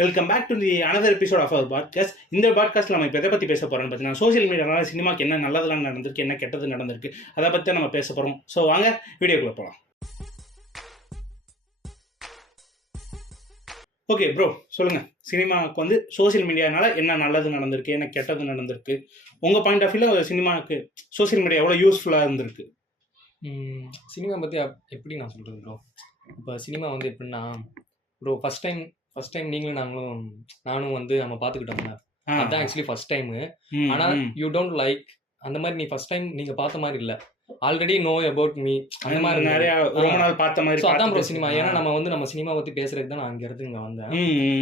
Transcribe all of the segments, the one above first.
Welcome back to the another episode of our podcast. இந்த பாட்காஸ்ட்டில் நம்ம இப்போ எதை பற்றி பேச போகிறோம்னு பார்த்தீங்கன்னா, சோஷியல் மீடியானால சினிமாக்கு என்ன நல்லதெல்லாம் நடந்திருக்கு, என்ன கெட்டது நடந்திருக்கு, அதை பற்றி நம்ம பேச போகிறோம். ஸோ வாங்க வீடியோக்குள்ளே போகலாம். ஓகே ப்ரோ, சொல்லுங்கள். சினிமாவுக்கு வந்து சோஷியல் மீடியானால என்ன நல்லது நடந்திருக்கு, என்ன கெட்டது நடந்திருக்கு, உங்கள் பாயிண்ட் ஆஃப் வியூவில் சினிமாவுக்கு சோஷியல் மீடியா எவ்வளோ யூஸ்ஃபுல்லாக இருந்திருக்கு? சினிமா பற்றி எப்படி நான் சொல்கிறது ப்ரோ? இப்போ சினிமா வந்து எப்படின்னா ப்ரோ, ஃபஸ்ட் டைம் நீங்களும் நானும் வந்து நம்ம பார்த்துக்கிட்டோம்ல, அதுதான் ஆக்சுவலி ஃபஸ்ட் டைமு. ஆனால் யூ டோன்ட் லைக் அந்த மாதிரி நீ ஃபஸ்ட் டைம் நீங்கள் பார்த்த மாதிரி இல்லை, ஆல்ரெடி நோ அபவுட் மீ அந்த மாதிரி நிறைய ரொம்ப நாள் பார்த்த மாதிரி. ஸோ அதான் ப்ரோ சினிமா. ஏன்னா நம்ம சினிமா பற்றி பேசுறதுக்கு தான் நான் அங்கே இருந்து இங்கே வந்தேன்.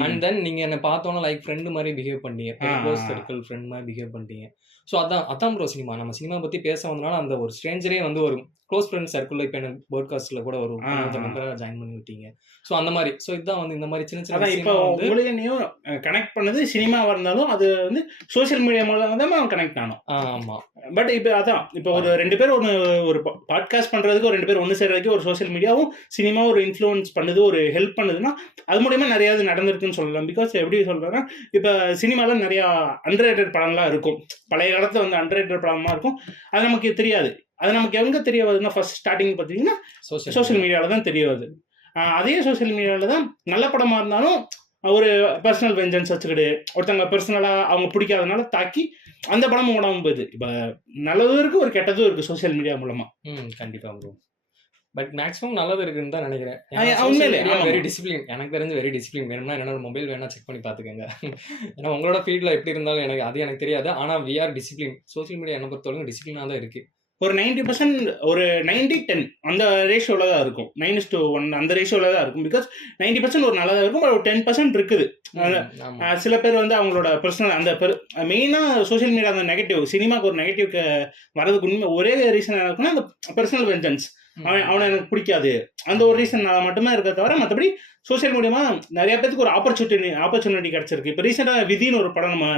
அண்ட் தென் நீங்கள் என்னை பார்த்தோன்னா லைக் ஃப்ரெண்டு மாதிரி பிஹேவ் பண்ணீங்க, க்ளோஸ் சர்க்கிள் ஃப்ரெண்ட் மாதிரி பிஹேவ் பண்ணிட்டீங்க. ஸோ அதான் ப்ரோ சினிமா. நம்ம சினிமா பற்றி பேச வந்தனால அந்த ஒரு ஸ்ட்ரேஞ்சரே வந்து ஒரு க்ளோஸ் ஃப்ரெண்ட் சர்க்கிளில் இப்போ எனக்கு பாட்காஸ்ட்டில் கூட ஒரு மெம்பராக ஜாயின் பண்ணி விட்டீங்க. ஸோ அந்த மாதிரி. ஸோ இதுதான் வந்து இந்த மாதிரி சின்ன சின்ன இப்போ உங்களையும் கனெக்ட் பண்ணது சினிமாவாக இருந்தாலும் அது வந்து சோஷியல் மீடியா மூலம் தான் கனெக்ட் ஆனோம். ஆமாம். பட் இப்போ ஒரு ரெண்டு பேர் ஒரு பாட்காஸ்ட் பண்ணுறதுக்கு ஒரு ரெண்டு பேர் ஒன்று சேர்றதுக்கு ஒரு சோஷியல் மீடியாவும் சினிமாவும் ஒரு இன்ஃப்ளூயன்ஸ் பண்ணுது, ஒரு ஹெல்ப் பண்ணுதுன்னா அது மூலியமாக நிறையா நடந்திருக்குன்னு சொல்லலாம். பிகாஸ் எப்படி சொல்கிறேன்னா, இப்போ சினிமாவில் நிறையா அண்டர்ரேட்டட் படம்லாம் இருக்கும். பழைய காலத்தில் வந்து அண்டர்ரேட்டட் படமாக இருக்கும். அது நமக்கு தெரியாது. அது நமக்கு எங்கே தெரிய வருதுன்னா, ஃபர்ஸ்ட் ஸ்டார்டிங் பார்த்தீங்கன்னா சோஷியல் மீடியாவில் தான் தெரிய வருது. அதே சோஷியல் மீடியாவில் தான் நல்ல படமாக இருந்தாலும் ஒரு பர்சனல் வெஞ்சன்ஸ் வச்சுக்கிட்டு ஒருத்தவங்க பர்சனலாக அவங்க பிடிக்காதனால தாக்கி அந்த படமும் ஓடாமல் போகுது. இப்போ நல்லதும் இருக்குது, ஒரு கெட்டதும் இருக்குது சோஷியல் மீடியா மூலமாக. கண்டிப்பாக ப்ரோ. பட் மேக்ஸிமம் நல்லது இருக்குன்னு தான் நினைக்கிறேன். வெரி டிசிப்ளின், எனக்கு தெரிஞ்சு வெரி டிசிப்ளின். வேணும்னா என்னோட மொபைல் வேணா செக் பண்ணி பார்த்துக்கோங்க. ஏன்னா உங்களோட ஃபீல்டில் எப்படி இருந்தாலும் எனக்கு தெரியாது. ஆனால் we are discipline. Social media என்னை பொறுத்தவரைக்கும் டிசிப்ளினாக தான் இருக்குது. ஒரு 90% ஒரு 90-10 அந்த ரேஷியோவில் தான் இருக்கும். 9:1 அந்த ரேஷியோவில் தான் இருக்கும். பிகாஸ் 90% ஒரு நல்லதாக இருக்கும், பட் ஒரு 10% இருக்குது. சில பேர் வந்து அவங்களோட பர்சனல் அந்த மெயினாக சோஷியல் மீடியா அந்த நெகட்டிவ் சினிமாவுக்கு ஒரு நெகட்டிவ் வரதுக்கு உண்மை ஒரே ரீசன் இருக்குன்னா அந்த பர்சனல் வெஞ்சன்ஸ். அவனை எனக்கு பிடிக்காது அந்த ஒரு ரீசன் மட்டுமே இருக்க தவிர மற்றபடி சோஷியல் மீடியாமா நிறைய பேருக்கு ஒரு ஆப்பர்ச்சுனிட்டி கிடைச்சிருக்கு. இப்போ ரீசெண்டாக விதின்னு ஒரு படம் நம்ம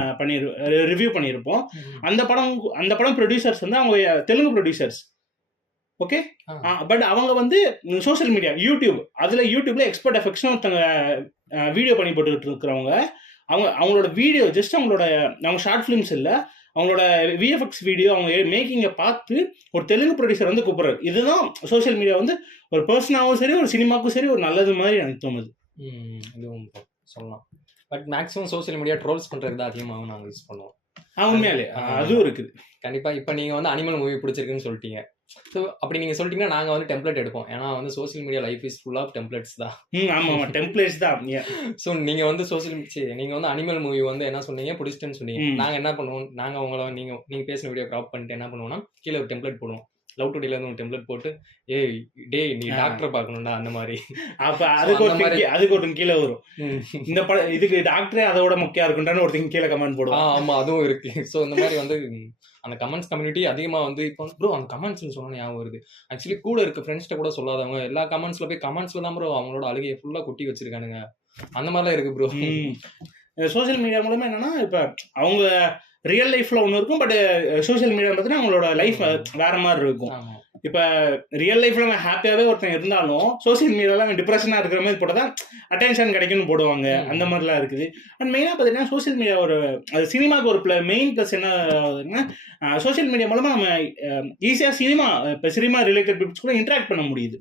ரிவ்யூ பண்ணியிருப்போம். அந்த படம் ப்ரொடியூசர்ஸ் வந்து அவங்க தெலுங்கு ப்ரொடியூசர்ஸ். ஓகே, பட் அவங்க வந்து சோஷியல் மீடியா யூடியூப்ல எக்ஸ்பர்ட் எஃபெக்ட்ஸ்னு ஒருத்தங்க வீடியோ பண்ணி போட்டுக்கிட்டு இருக்கிறவங்க. அவங்களோட வீடியோ ஜஸ்ட் அவங்க ஷார்ட் ஃபிலிம்ஸ் இல்லை, அவங்களோட விஎஃப்எக்ஸ் வீடியோ அவங்க மேக்கிங்கை பார்த்து ஒரு தெலுங்கு ப்ரொடியூசர் வந்து கூப்பிட்றாரு. இதுதான் சோஷியல் மீடியா வந்து ஒரு பர்சனாகவும் சரி ஒரு சினிமாவுக்கும் சரி ஒரு நல்லது மாதிரி எனக்கு தோணுது. இதுவும் சொல்லலாம். But maximum social media trolls பண்ணுறது தான் அதிகமாகவும் நாங்கள் யூஸ் பண்ணுவோம். உண்மையாலே அதுவும் இருக்குது. கண்டிப்பாக. இப்போ நீங்கள் வந்து அனிமல் மூவி பிடிச்சிருக்குன்னு சொல்லிட்டீங்க. ஸோ அப்படி நீங்கள் சொல்லிட்டீங்கன்னா நாங்கள் வந்து டெம்ப்ளேட் எடுப்போம். ஏன்னா வந்து social media life is full of templates தான். ஆமாம், டெம்ப்ளேட்ஸ் தான். ஸோ நீங்கள் வந்து நீங்கள் வந்து அனிமல் மூவி வந்து என்ன சொன்னீங்க, பிடிச்சிட்டுன்னு சொன்னீங்க. நாங்கள் என்ன பண்ணுவோம், நாங்கள் உங்களை நீங்கள் பேசின வீடியோ க்ராப் பண்ணிட்டு என்ன பண்ணுவோம்னா கீழே ஒரு டெம்ப்ளேட் போடுவோம். லவ் டுடேல இருந்து ஒரு டெம்ப்ளேட் போட்டு நீ டாக்டரை பார்க்கணும்டா அந்த மாதிரி. அப்போ அதுக்கு ஒரு கீழே வரும் இந்த படம் இதுக்கு டாக்டரே அதோட முக்கியம் இருக்குன்றான்னு ஒருத்தங்க கீழே கமெண்ட் போடுவோம். ஆமாம், அதுவும் இருக்கு. ஸோ இந்த மாதிரி வந்து அந்த கமெண்ட்ஸ் கம்யூனிட்டி அதிகமாக வந்து இப்போ ப்ரோ அந்த கமெண்ட்ஸ்னு சொன்னால் ஞாபகம் வருது. ஆக்சுவலி கூட இருக்க ஃப்ரெண்ட்ஸ்கிட்ட கூட சொல்லாதவங்க எல்லா கமெண்ட்ஸில் போய் கமெண்ட்ஸில் தான் ப்ரோ அவங்களோட அழுகையை ஃபுல்லாக கொட்டி வச்சிருக்கானுங்க. அந்த மாதிரிலாம் இருக்கு ப்ரோ. சோஷியல் மீடியா மூலமாக என்னன்னா இப்போ அவங்க ரியல் லைஃப்ல ஒன்று இருக்கும், பட் சோஷியல் மீடியா பார்த்தீங்கன்னா அவங்களோட லைஃப் வேற மாதிரி இருக்கும். இப்போ ரியல் லைஃப்ல அவன் ஹாப்பியாகவே ஒருத்தன் இருந்தாலும் சோஷியல் மீடியாவில் அவன் டிப்ரெஷனாக இருக்கிற மாதிரி போட்டால் தான் அட்டென்ஷன் கிடைக்கும்னு போடுவாங்க. அந்த மாதிரிலாம் இருக்குது. அண்ட் மெயினாக பார்த்தீங்கன்னா சோஷியல் மீடியா அது சினிமாவுக்கு ஒரு மெயின் ப்ளஸ் என்ன ஆகுதுன்னா, சோஷியல் மீடியா மூலமாக நம்ம ஈஸியாக சினிமா ரிலேட்டட் பீப்புள்ஸ் கூட இன்ட்ராக்ட் பண்ண முடியுது.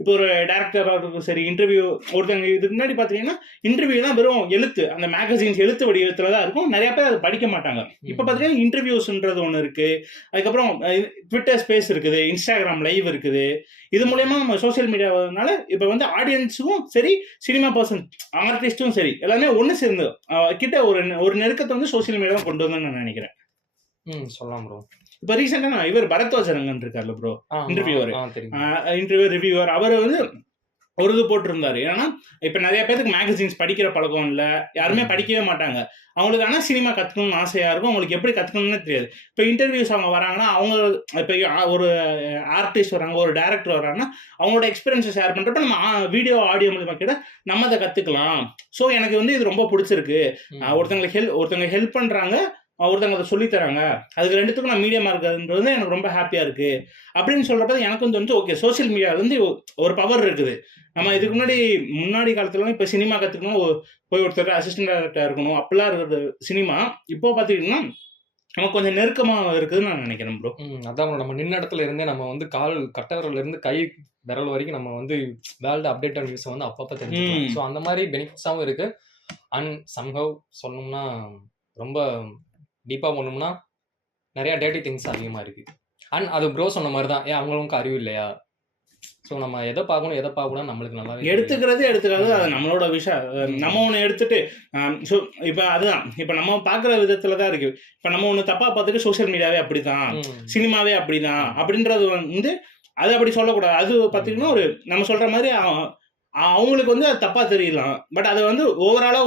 இப்போ ஒரு டேரக்டராக சரி இன்டர்வியூ ஒருத்தங்க இதுக்கு முன்னாடி பார்த்தீங்கன்னா இன்டர்வியூ தான் வெறும் எழுத்து, அந்த மேகசின்ஸ் எழுத்து வடிவத்தில் தான் இருக்கும். நிறைய பேர் அதை படிக்க மாட்டாங்க. இப்போ பார்த்தீங்கன்னா இன்டர்வியூஸ்ன்றது ஒன்று இருக்குது. அதுக்கப்புறம் ட்விட்டர் ஸ்பேஸ் இருக்குது, இன்ஸ்டாகிராம் லைவ் இருக்குது. இது மூலயமா நம்ம சோஷியல் மீடியாவதுனால இப்போ வந்து ஆடியன்ஸுக்கும் சரி சினிமா பர்சன் ஆர்டிஸ்டும் சரி எல்லாமே ஒன்று சேர்ந்து கிட்ட ஒரு நெருக்கத்தை வந்து சோஷியல் மீடியாவை கொண்டு வந்து நான் நினைக்கிறேன். சொல்லலாம் ப்ரோ. இப்போ ரீசெண்டாக இவர் பரத்வாஜரங்கன் இருக்கார்ல ப்ரோ, இன்டர்வியூ ரிவ்யூவர், அவர் வந்து ஒரு இது போட்டிருந்தாரு. ஏன்னா இப்போ நிறைய பேருக்கு மேகசின்ஸ் படிக்கிற பழக்கம் இல்லை, யாருமே படிக்கவே மாட்டாங்க. அவங்களுக்கு ஆனால் சினிமா கற்றுக்கணும்னு ஆசையாக இருக்கும், அவங்களுக்கு எப்படி கற்றுக்கணும்னு தெரியாது. இப்போ இன்டர்வியூஸ் அவங்க வராங்கன்னா அவங்க இப்போ ஒரு ஆர்டிஸ்ட் வராங்க, ஒரு டேரக்டர் வராங்கன்னா அவங்களோட எக்ஸ்பீரியன்ஸை ஷேர் பண்ணுறப்ப நம்ம வீடியோ ஆடியோ மூலமாக கிட்ட நம்ம அதை கற்றுக்கலாம். ஸோ எனக்கு வந்து இது ரொம்ப பிடிச்சிருக்கு. ஒருத்தங்க ஹெல்ப் பண்ணுறாங்க, ஒருத்தவங்க அதை சொல்லித்தராங்க, அதுக்கு ரெண்டுத்துக்கும் நான் மீடியமாக இருக்கிறதுன்றது எனக்கு ரொம்ப ஹாப்பியாக இருக்குது அப்படின்னு சொல்கிறப்ப எனக்கும் தோணுச்சு, ஓகே சோஷியல் மீடியாவிலேருந்து ஒரு பவர் இருக்குது. நம்ம இதுக்கு முன்னாடி காலத்துலலாம் இப்போ சினிமா கற்றுக்கணும், போய் ஒருத்தர் அசிஸ்டன்ட் டைரக்டராக இருக்கணும் அப்படிலாம் இருக்கிறது சினிமா. இப்போ பார்த்தீங்கன்னா நமக்கு கொஞ்சம் நெருக்கமாக இருக்குதுன்னு நான் நினைக்கிறேன் ப்ரோ. அதான் நம்ம நின்ன இடத்துல இருந்தே நம்ம வந்து கால் கட்டவரில் இருந்து கை விரல் வரைக்கும் நம்ம வந்து வேர்ல்டு அப்டேட்டட் நியூஸை வந்து அப்பப்போ தெரிஞ்சுக்கலாம். ஸோ அந்த மாதிரி பெனிஃபிட்ஸாகவும் இருக்கு. அண்ட் சம்ஹவ் சொல்லணும்னா ரொம்ப டீப்பாக போகணும்னா நிறையா டேட்டி திங்ஸ் அதிகமாக இருக்கு. அண்ட் அது ப்ரோ சொன்ன மாதிரி தான், ஏன் அவங்களுக்கு அறிவு இல்லையா? ஸோ நம்ம எதை பார்க்கணும் எதை பார்க்கணும் நம்மளுக்கு நல்லா எடுத்துக்கிறது அது நம்மளோட விஷயம். நம்ம ஒன்று எடுத்துட்டு ஸோ இப்போ அதுதான் இப்போ நம்ம பார்க்குற விதத்துல தான் இருக்கு. இப்போ நம்ம ஒன்று தப்பா பார்த்துட்டு சோஷியல் மீடியாவே அப்படிதான், சினிமாவே அப்படிதான் அப்படின்றது வந்து அது அப்படி சொல்லக்கூடாது. அது பார்த்தீங்கன்னா ஒரு நம்ம சொல்ற மாதிரி அவங்களுக்கு வந்து அது தப்பா தெரியலாம். பட் அதை வந்து ஓவராலா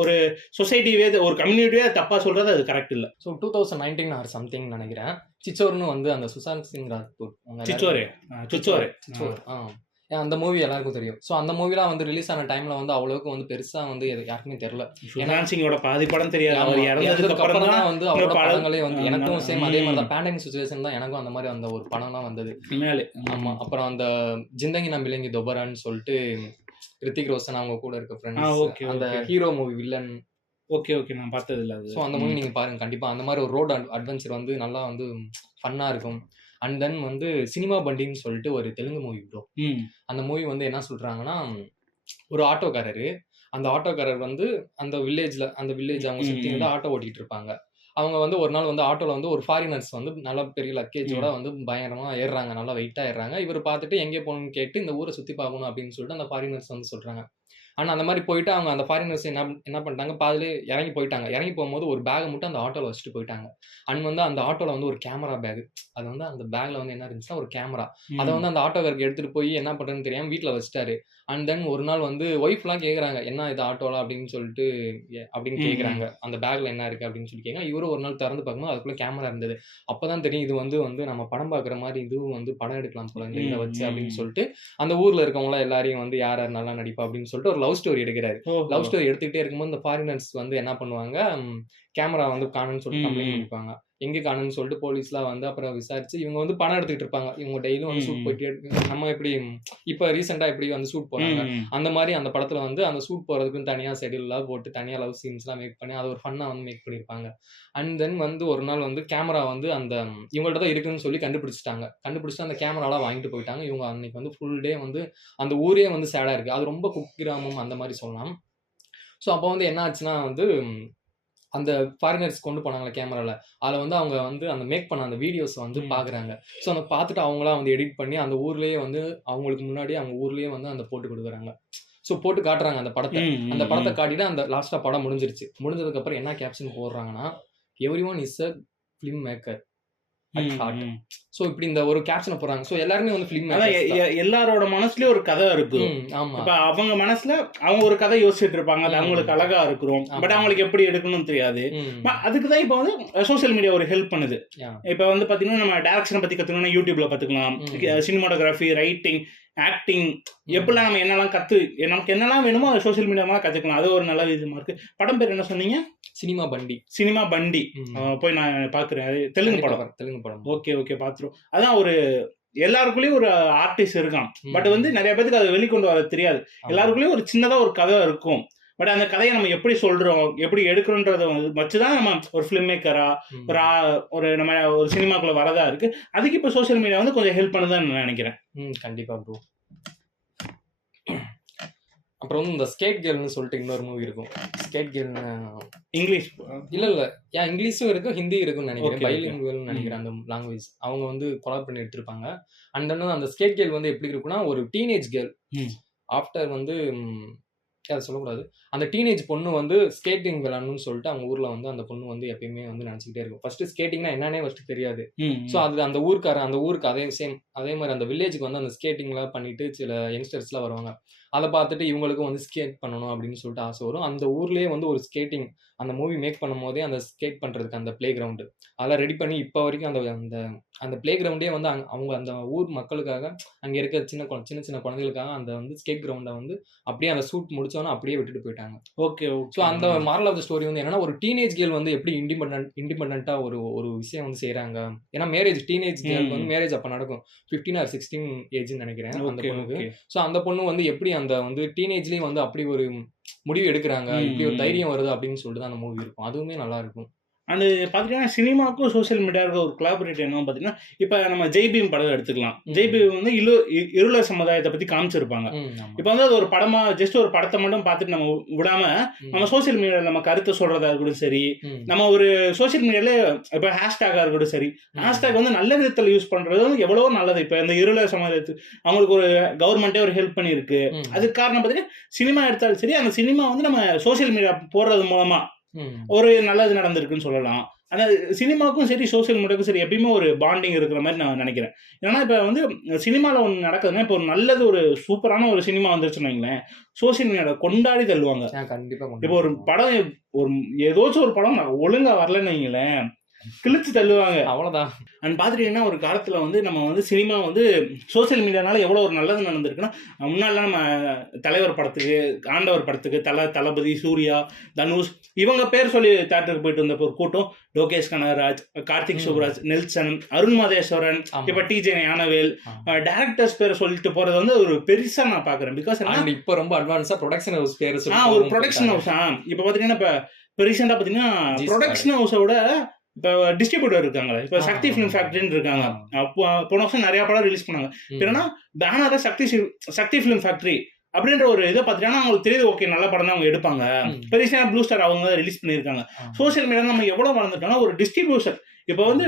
ஒரு சொசைட்டிவே ஒரு கம்யூனிட்டியே தப்பா சொல்றது அது கரெக்ட் இல்லை. ஸோ 2019 ஆர் சம்திங் நினைக்கிறேன், சிச்சோர்னு வந்து அந்த சுசாந்த் சிங் ராஜ்பூத் சிச்சோரே அந்த மூவி எல்லாருக்கும் தெரியும். ஸோ அந்த மூவிலாம் வந்து ரிலீஸ் ஆன டைம்ல வந்து அவ்வளவுக்கு வந்து பெருசா வந்து யாருக்குமே தெரியல. சுசாந்த் சிங்கோட பாதி படம் தெரியாது, அவர் இறந்ததுக்கு அப்புறம் தான் வந்து அவரோட படங்களே வந்து எனக்கும் சேம் அதே மாதிரி தான் பேண்டமிக் சிச்சுவேஷன் தான் எனக்கும் அந்த மாதிரி அந்த ஒரு படம்லாம் வந்தது பின்னாலே. ஆமா, அப்புறம் அந்த ஜிந்தகி நம் விலங்கி தொபரான்னு சொல்லிட்டு ரித்திக் ரோஷன் அவங்க கூட இருக்க ஃப்ரெண்ட்ஸ், அந்த ஹீரோ மூவி வில்லன். ஓகே நான் பார்த்தது இல்லை. ஸோ அந்த மூவி நீங்க பாருங்க கண்டிப்பா. அந்த மாதிரி ஒரு ரோட் அட்வென்ச்சர் வந்து நல்லா வந்து ஃபன்னா இருக்கும். அண்ட் தென் வந்து சினிமா பண்டின்னு சொல்லிட்டு ஒரு தெலுங்கு மூவி ப்ரோ. அந்த மூவி வந்து என்ன சொல்றாங்கன்னா, ஒரு ஆட்டோக்காரரு, அந்த ஆட்டோக்காரர் வந்து அந்த வில்லேஜ் அவங்க சுற்றி வந்து ஆட்டோ ஓட்டிட்டு இருப்பாங்க. அவங்க வந்து ஒரு நாள் வந்து ஆட்டோல வந்து ஒரு ஃபாரினர்ஸ் வந்து நல்ல பெரிய லக்கேஜோட வந்து பயங்கரமா ஏறுறாங்க, நல்லா வெயிட்டா ஏறுறாங்க. இவர் பார்த்துட்டு எங்கே போகணும்னு கேட்டு இந்த ஊரை சுற்றி பார்க்கணும் அப்படின்னு சொல்லிட்டு அந்த ஃபாரினர்ஸ் வந்து சொல்றாங்க. ஆனால் அந்த மாதிரி போயிட்டு அவங்க அந்த ஃபாரினர்ஸ் என்ன பண்ணிட்டாங்க, பாதிலே இறங்கி போயிட்டாங்க. இறங்கி போகும்போது ஒரு பேகை மட்டும் அந்த ஆட்டோவில் வச்சுட்டு போயிட்டாங்க. அண்ட் வந்து அந்த ஆட்டோவில் வந்து ஒரு கேமரா பேக், அது வந்து அந்த பேக்ல வந்து என்ன இருந்துச்சுன்னா ஒரு கேமரா. அதை வந்து அந்த ஆட்டோக்காரருக்கு எடுத்துட்டு போய் என்ன பண்ணுறதுன்னு தெரியாமல் வீட்டில் வச்சுட்டாரு. அண்ட் தென் ஒரு நாள் வந்து ஒய்ஃப்லாம் கேட்குறாங்க, என்ன இது ஆட்டோலாம் அப்படின்னு சொல்லிட்டு அப்படின்னு கேட்குறாங்க, அந்த பேக்ல என்ன இருக்கு அப்படின்னு சொல்லி கேட்குறாங்க. இவரும் ஒரு நாள் திறந்து பார்க்கும்போது அதுக்குள்ள கேமரா இருந்தது. அப்போதான் தெரியும் இது வந்து நம்ம படம் பார்க்குற மாதிரி இதுவும் வந்து படம் எடுக்கலாம் போல இதை வச்சு அப்படின்னு சொல்லிட்டு அந்த ஊர்ல இருக்கவங்களாம் எல்லாரையும் வந்து யார் யார் நல்லா நடிப்பா அப்படின்னு சொல்லிட்டு ஒரு லவ் ஸ்டோரி எடுக்கிறாரு. லவ் ஸ்டோரி எடுத்துக்கிட்டே இருக்கும்போது இந்த ஃபாரினர்ஸ் வந்து என்ன பண்ணுவாங்க, கேமரா வந்து காணுன்னு சொல்லிட்டு கம்ப்ளைண்ட் பண்ணிப்பாங்க. எங்கே காணுன்னு சொல்லிட்டு போலீஸ்லாம் வந்து அப்புறம் விசாரிச்சு இவங்க வந்து படம் எடுத்துக்கிட்டு இருப்பாங்க. இவங்க டெய்லியும் வந்து ஷூட் போயிட்டு நம்ம எப்படி இப்போ ரீசெண்டாக எப்படி வந்து ஷூட் போறாங்க அந்த மாதிரி அந்த படத்துல வந்து அந்த ஷூட் போறதுக்குன்னு தனியாக ஷெடியூல்லாம் போட்டு தனியாக லவ் சீன்ஸ்லாம் மேக் பண்ணி அதை ஒரு ஃபன்னாக வந்து மேக் பண்ணியிருப்பாங்க. அண்ட் தென் வந்து ஒரு நாள் வந்து கேமரா வந்து அந்த இவங்கள்ட்ட தான் இருக்குன்னு சொல்லி கண்டுபிடிச்சிட்டு அந்த கேமராலாம் வாங்கிட்டு போயிட்டாங்க. இவங்க அன்னைக்கு வந்து ஃபுல் டே வந்து அந்த ஊரே வந்து சேடாக இருக்குது. அது ரொம்ப குக்கிராமம் அந்த மாதிரி சொல்லலாம். ஸோ அப்போ வந்து என்ன ஆச்சுன்னா வந்து அந்த ஃபாரினர்ஸ் கொண்டு போனாங்களே கேமராவில், அதில் வந்து அவங்க வந்து அந்த மேக் பண்ண அந்த வீடியோஸ் வந்து பார்க்குறாங்க. ஸோ அதை பார்த்துட்டு அவங்களாம் வந்து எடிட் பண்ணி அந்த ஊர்லேயே வந்து அவங்களுக்கு முன்னாடி அவங்க ஊர்லேயே வந்து அந்த போட்டு கொடுக்குறாங்க. ஸோ போட்டு காட்டுறாங்க அந்த படத்தை. அந்த படத்தை காட்டிட்டு அந்த லாஸ்ட்டாக படம் முடிஞ்சிருச்சு. முடிஞ்சதுக்கப்புறம் என்ன கேப்ஷன் போடுறாங்கன்னா, everyone is a film maker at heart. So இப்படி இந்த ஒரு கேப்ஷனை போடுறாங்க. ஸோ எல்லாருமே வந்து ஃபிலிம் மேக்கர்ஸ், எல்லாரோட மனசுலயும் ஒரு கதை இருக்கு. ஆமா, இப்ப அவங்க மனசுல அவங்க ஒரு கதை யோசிச்சுட்டு இருப்பாங்க, அது அவங்களுக்கு அழகா இருக்கிறோம். பட் அவங்களுக்கு எப்படி எடுக்கணும்னு தெரியாது. அதுக்குதான் இப்ப வந்து சோசியல் மீடியா ஒரு ஹெல்ப் பண்ணுது. இப்ப வந்து பாத்தீங்கன்னா நம்ம டைரக்ஷனை பத்தி கத்துக்கணும்னா யூடியூப்ல பாத்துக்கலாம். சினிமாட்டோகிராஃபி, ரைட்டிங், ஆக்டிங், எப்படிலாம் நம்ம நமக்கு என்னெல்லாம் வேணுமோ அதை சோசியல் மீடியாமா கத்துக்கலாம். அது ஒரு நல்ல விதமா இருக்கு. படம் பேர் என்ன சொன்னீங்க? சினிமா பண்டி. போய் நான் பாக்குறேன். அது தெலுங்கு படம். ஓகே பாத்துரும். அதான் ஒரு எல்லாருக்குள்ளயும் ஒரு ஆர்டிஸ்ட் இருக்கான். பட் வந்து நிறைய பேருக்கு அதை வெளிக்கொண்டு வர தெரியாது. எல்லாருக்குள்ளயும் ஒரு சின்னதா ஒரு கதை இருக்கும். பட் அந்த கதையை நம்ம எப்படி சொல்றோம், எப்படி எடுக்கிறோன்றத வச்சுதான் நம்ம ஒரு ஃபிலிம் மேக்கரா ஒரு நம்ம ஒரு சினிமாக்குள்ள வரதா இருக்கு. அதுக்கு இப்ப சோசியல் மீடியா வந்து கொஞ்சம் ஹெல்ப் பண்ணுதான்னு நான் நினைக்கிறேன். கண்டிப்பா ப்ரோ. அப்புறம் வந்து இந்த ஸ்கேட் கேர்ள்னு சொல்லிட்டு இன்னொரு மூவி இருக்கும். ஸ்கேட் கேர்ள்னு இங்கிலீஷ் இல்ல இங்கிலீஷும் இருக்கும், ஹிந்தி இருக்குன்னு நினைக்கிறேன். பைலிங்குவல்னு நினைக்கிறேன் அந்த லாங்குவேஜ். அவங்க வந்து கொலாப் பண்ணி எடுத்திருப்பாங்க. அண்ட் தென் அந்த ஸ்கேட் கேர்ள் வந்து எப்படி இருக்குன்னா, ஒரு டீனேஜ் கேர்ள் ஆஃப்டர் வந்து அதை சொல்லக்கூடாது, அந்த டீனேஜ் பொண்ணு வந்து ஸ்கேட்டிங் விளையாடணும்னு சொல்லிட்டு அவங்க ஊர்ல வந்து அந்த பொண்ணு வந்து எப்பயுமே வந்து நினைச்சுக்கிட்டே இருக்கும். ஃபர்ஸ்ட் ஸ்கேட்டிங்னா என்னன்னே ஃபர்ஸ்ட் தெரியாது. ஸோ அது அந்த ஊருக்கு அதே மாதிரி அந்த வில்லேஜுக்கு வந்து அந்த ஸ்கேட்டிங்லாம் பண்ணிட்டு சில யங்ஸ்டர்ஸ்லாம் வருவாங்க. அதை பார்த்துட்டு இவங்களுக்கும் வந்து ஸ்கேட் பண்ணணும் அப்படின்னு சொல்லிட்டு ஆசை வரும். அந்த ஊர்லேயே வந்து ஒரு ஸ்கேட்டிங் அந்த மூவி மேக் பண்ணும் போதே அந்த ஸ்கேட் பண்ணுறதுக்கு அந்த பிளே கிரவுண்டு அதெல்லாம் ரெடி பண்ணி இப்போ வரைக்கும் அந்த அந்த பிளே கிரவுண்டே வந்து அவங்க அந்த ஊர் மக்களுக்காக அங்கே இருக்க சின்ன சின்ன குழந்தைகளுக்காக அந்த வந்து ஸ்கேட் கிரவுண்டை வந்து அப்படியே அந்த ஷூட் முடிச்சோன்னா அப்படியே விட்டுட்டு போயிட்டாங்க. பண்ணியிருக்காங்க. ஓகே. ஸோ அந்த மாரல் ஆஃப் த ஸ்டோரி வந்து என்னன்னா, ஒரு டீனேஜ் கேர்ள் வந்து எப்படி இண்டிபெண்டன்ட்டா ஒரு விஷயம் வந்து செய்றாங்க. ஏன்னா டீனேஜ் கேர்ளுக்கு வந்து மேரேஜ் அப்ப நடக்கும். 15 ஆர் 16 ஏஜ்ன்னு நினைக்கிறேன் அந்த பொண்ணுக்கு. ஸோ அந்த பொண்ணு வந்து எப்படி அந்த வந்து டீனேஜ்லயும் வந்து அப்படி ஒரு முடிவு எடுக்குறாங்க, இப்படி ஒரு தைரியம் வருது அப்படின்னு சொல்லிட்டு தான் அந்த மூவி இருக்கும். அதுவுமே நல்லா இருக்கும். அண்ட் பார்த்தீங்கன்னா, சினிமாவுக்கும் சோசியல் மீடியாவுக்கும் ஒரு கொலாபரேட் என்னன்னு பார்த்தீங்கன்னா, இப்ப நம்ம ஜெய் பீம் படம் எடுத்துக்கலாம். ஜெய் பீம் வந்து இருளர் சமுதாயத்தை பத்தி காமிச்சிருப்பாங்க. இப்ப வந்து அது ஒரு படமா ஜஸ்ட் ஒரு படத்தை மட்டும் பார்த்துட்டு நம்ம விடாம, நம்ம சோசியல் மீடியால நம்ம கருத்து சொல்றதா இருக்கட்டும் சரி, நம்ம ஒரு சோசியல் மீடியால இப்ப ஹேஷ்டேகா இருக்கட்டும் சரி, ஹேஷ்டேக் வந்து நல்ல விதத்தில் யூஸ் பண்றது வந்து எவ்வளவோ நல்லது. இப்ப இந்த இருளர் சமுதாயத்துக்கு அவங்களுக்கு ஒரு கவர்மெண்டே ஒரு ஹெல்ப் பண்ணியிருக்கு. அதுக்கு காரணம் பார்த்தீங்கன்னா, சினிமா எடுத்தாலும் சரி, அந்த சினிமா வந்து நம்ம சோசியல் மீடியா போடுறது மூலமா ஒரு நல்லது நடந்திருக்குன்னு சொல்லலாம். ஆனா சினிமாவுக்கும் சரி, சோசியல் மீடியாவுக்கும் சரி எப்பயுமே ஒரு பாண்டிங் இருக்கிற மாதிரி நான் நினைக்கிறேன். ஏன்னா இப்ப வந்து சினிமால ஒண்ணு நடக்குதுன்னா, இப்போ ஒரு நல்லது ஒரு சூப்பரான ஒரு சினிமா வந்துருச்சுன்னு வைங்களேன், சோசியல் மீடியால கொண்டாடி தள்ளுவாங்க. கண்டிப்பா. இப்போ ஒரு படம் ஒரு ஏதோச்சும் ஒரு படம் ஒழுங்கா வரலன்னு வைங்களேன், கிழிச்சு தள்ளுவாங்க. அவ்வளவுதான். அண்ட் பார்த்துட்டீங்கன்னா, ஒரு காலத்துல வந்து நம்ம வந்து சினிமா வந்து சோசியல் மீடியானால எவ்வளோ ஒரு நல்லது நடந்திருக்குன்னா, முன்னாடிலாம் நம்ம தலைவர் படத்துக்கு, ஆண்டவர் படத்துக்கு தளபதி, சூர்யா, தனுஷ் இவங்க பேர் சொல்லி தியேட்டருக்கு போயிட்டு வந்த ஒரு கூட்டம் லோகேஷ் கனகராஜ், கார்த்திக் சுப்ராஜ், நெல்சன், அருண் மாதேஸ்வரன், இப்ப டிஜே ஞானவேல், டைரக்டர்ஸ் பேரை சொல்லிட்டு போறது வந்து ஒரு பெருசா நான் பாக்குறேன். பிகாஸ் இப்ப ரொம்ப அட்வான்ஸா ப்ரொடக்ஷன் ஹவுஸ் பேர் ஒரு ப்ரொடக்ஷன் ஹவுஸ். இப்ப பாத்தீங்கன்னா, இப்ப ரீசெண்டா பாத்தீங்கன்னா ப்ரொடக்ஷன் ஹவுஸோட இப்போ டிஸ்ட்ரிபியூட்டர் இருக்காங்க. இப்போ சக்தி ஃபிலிம் ஃபேக்டரின்னு இருக்காங்க. போன வருஷம் நிறைய படம் ரிலீஸ் பண்ணாங்க. என்னன்னா பேனர்ல சக்தி ஃபிலிம் ஃபேக்டரி அப்படின்ற ஒரு இதை பார்த்துட்டா அவங்களுக்கு தெரியுது, ஓகே நல்ல படம் தான் அவங்க எடுப்பாங்க. பெருசா ப்ளூ ஸ்டார் அவங்க ரிலீஸ் பண்ணியிருக்காங்க. சோசியல் மீடியா நம்ம எவ்வளவு வளர்ந்துட்டோம்னா ஒரு டிஸ்ட்ரிபியூஷன். இப்போ வந்து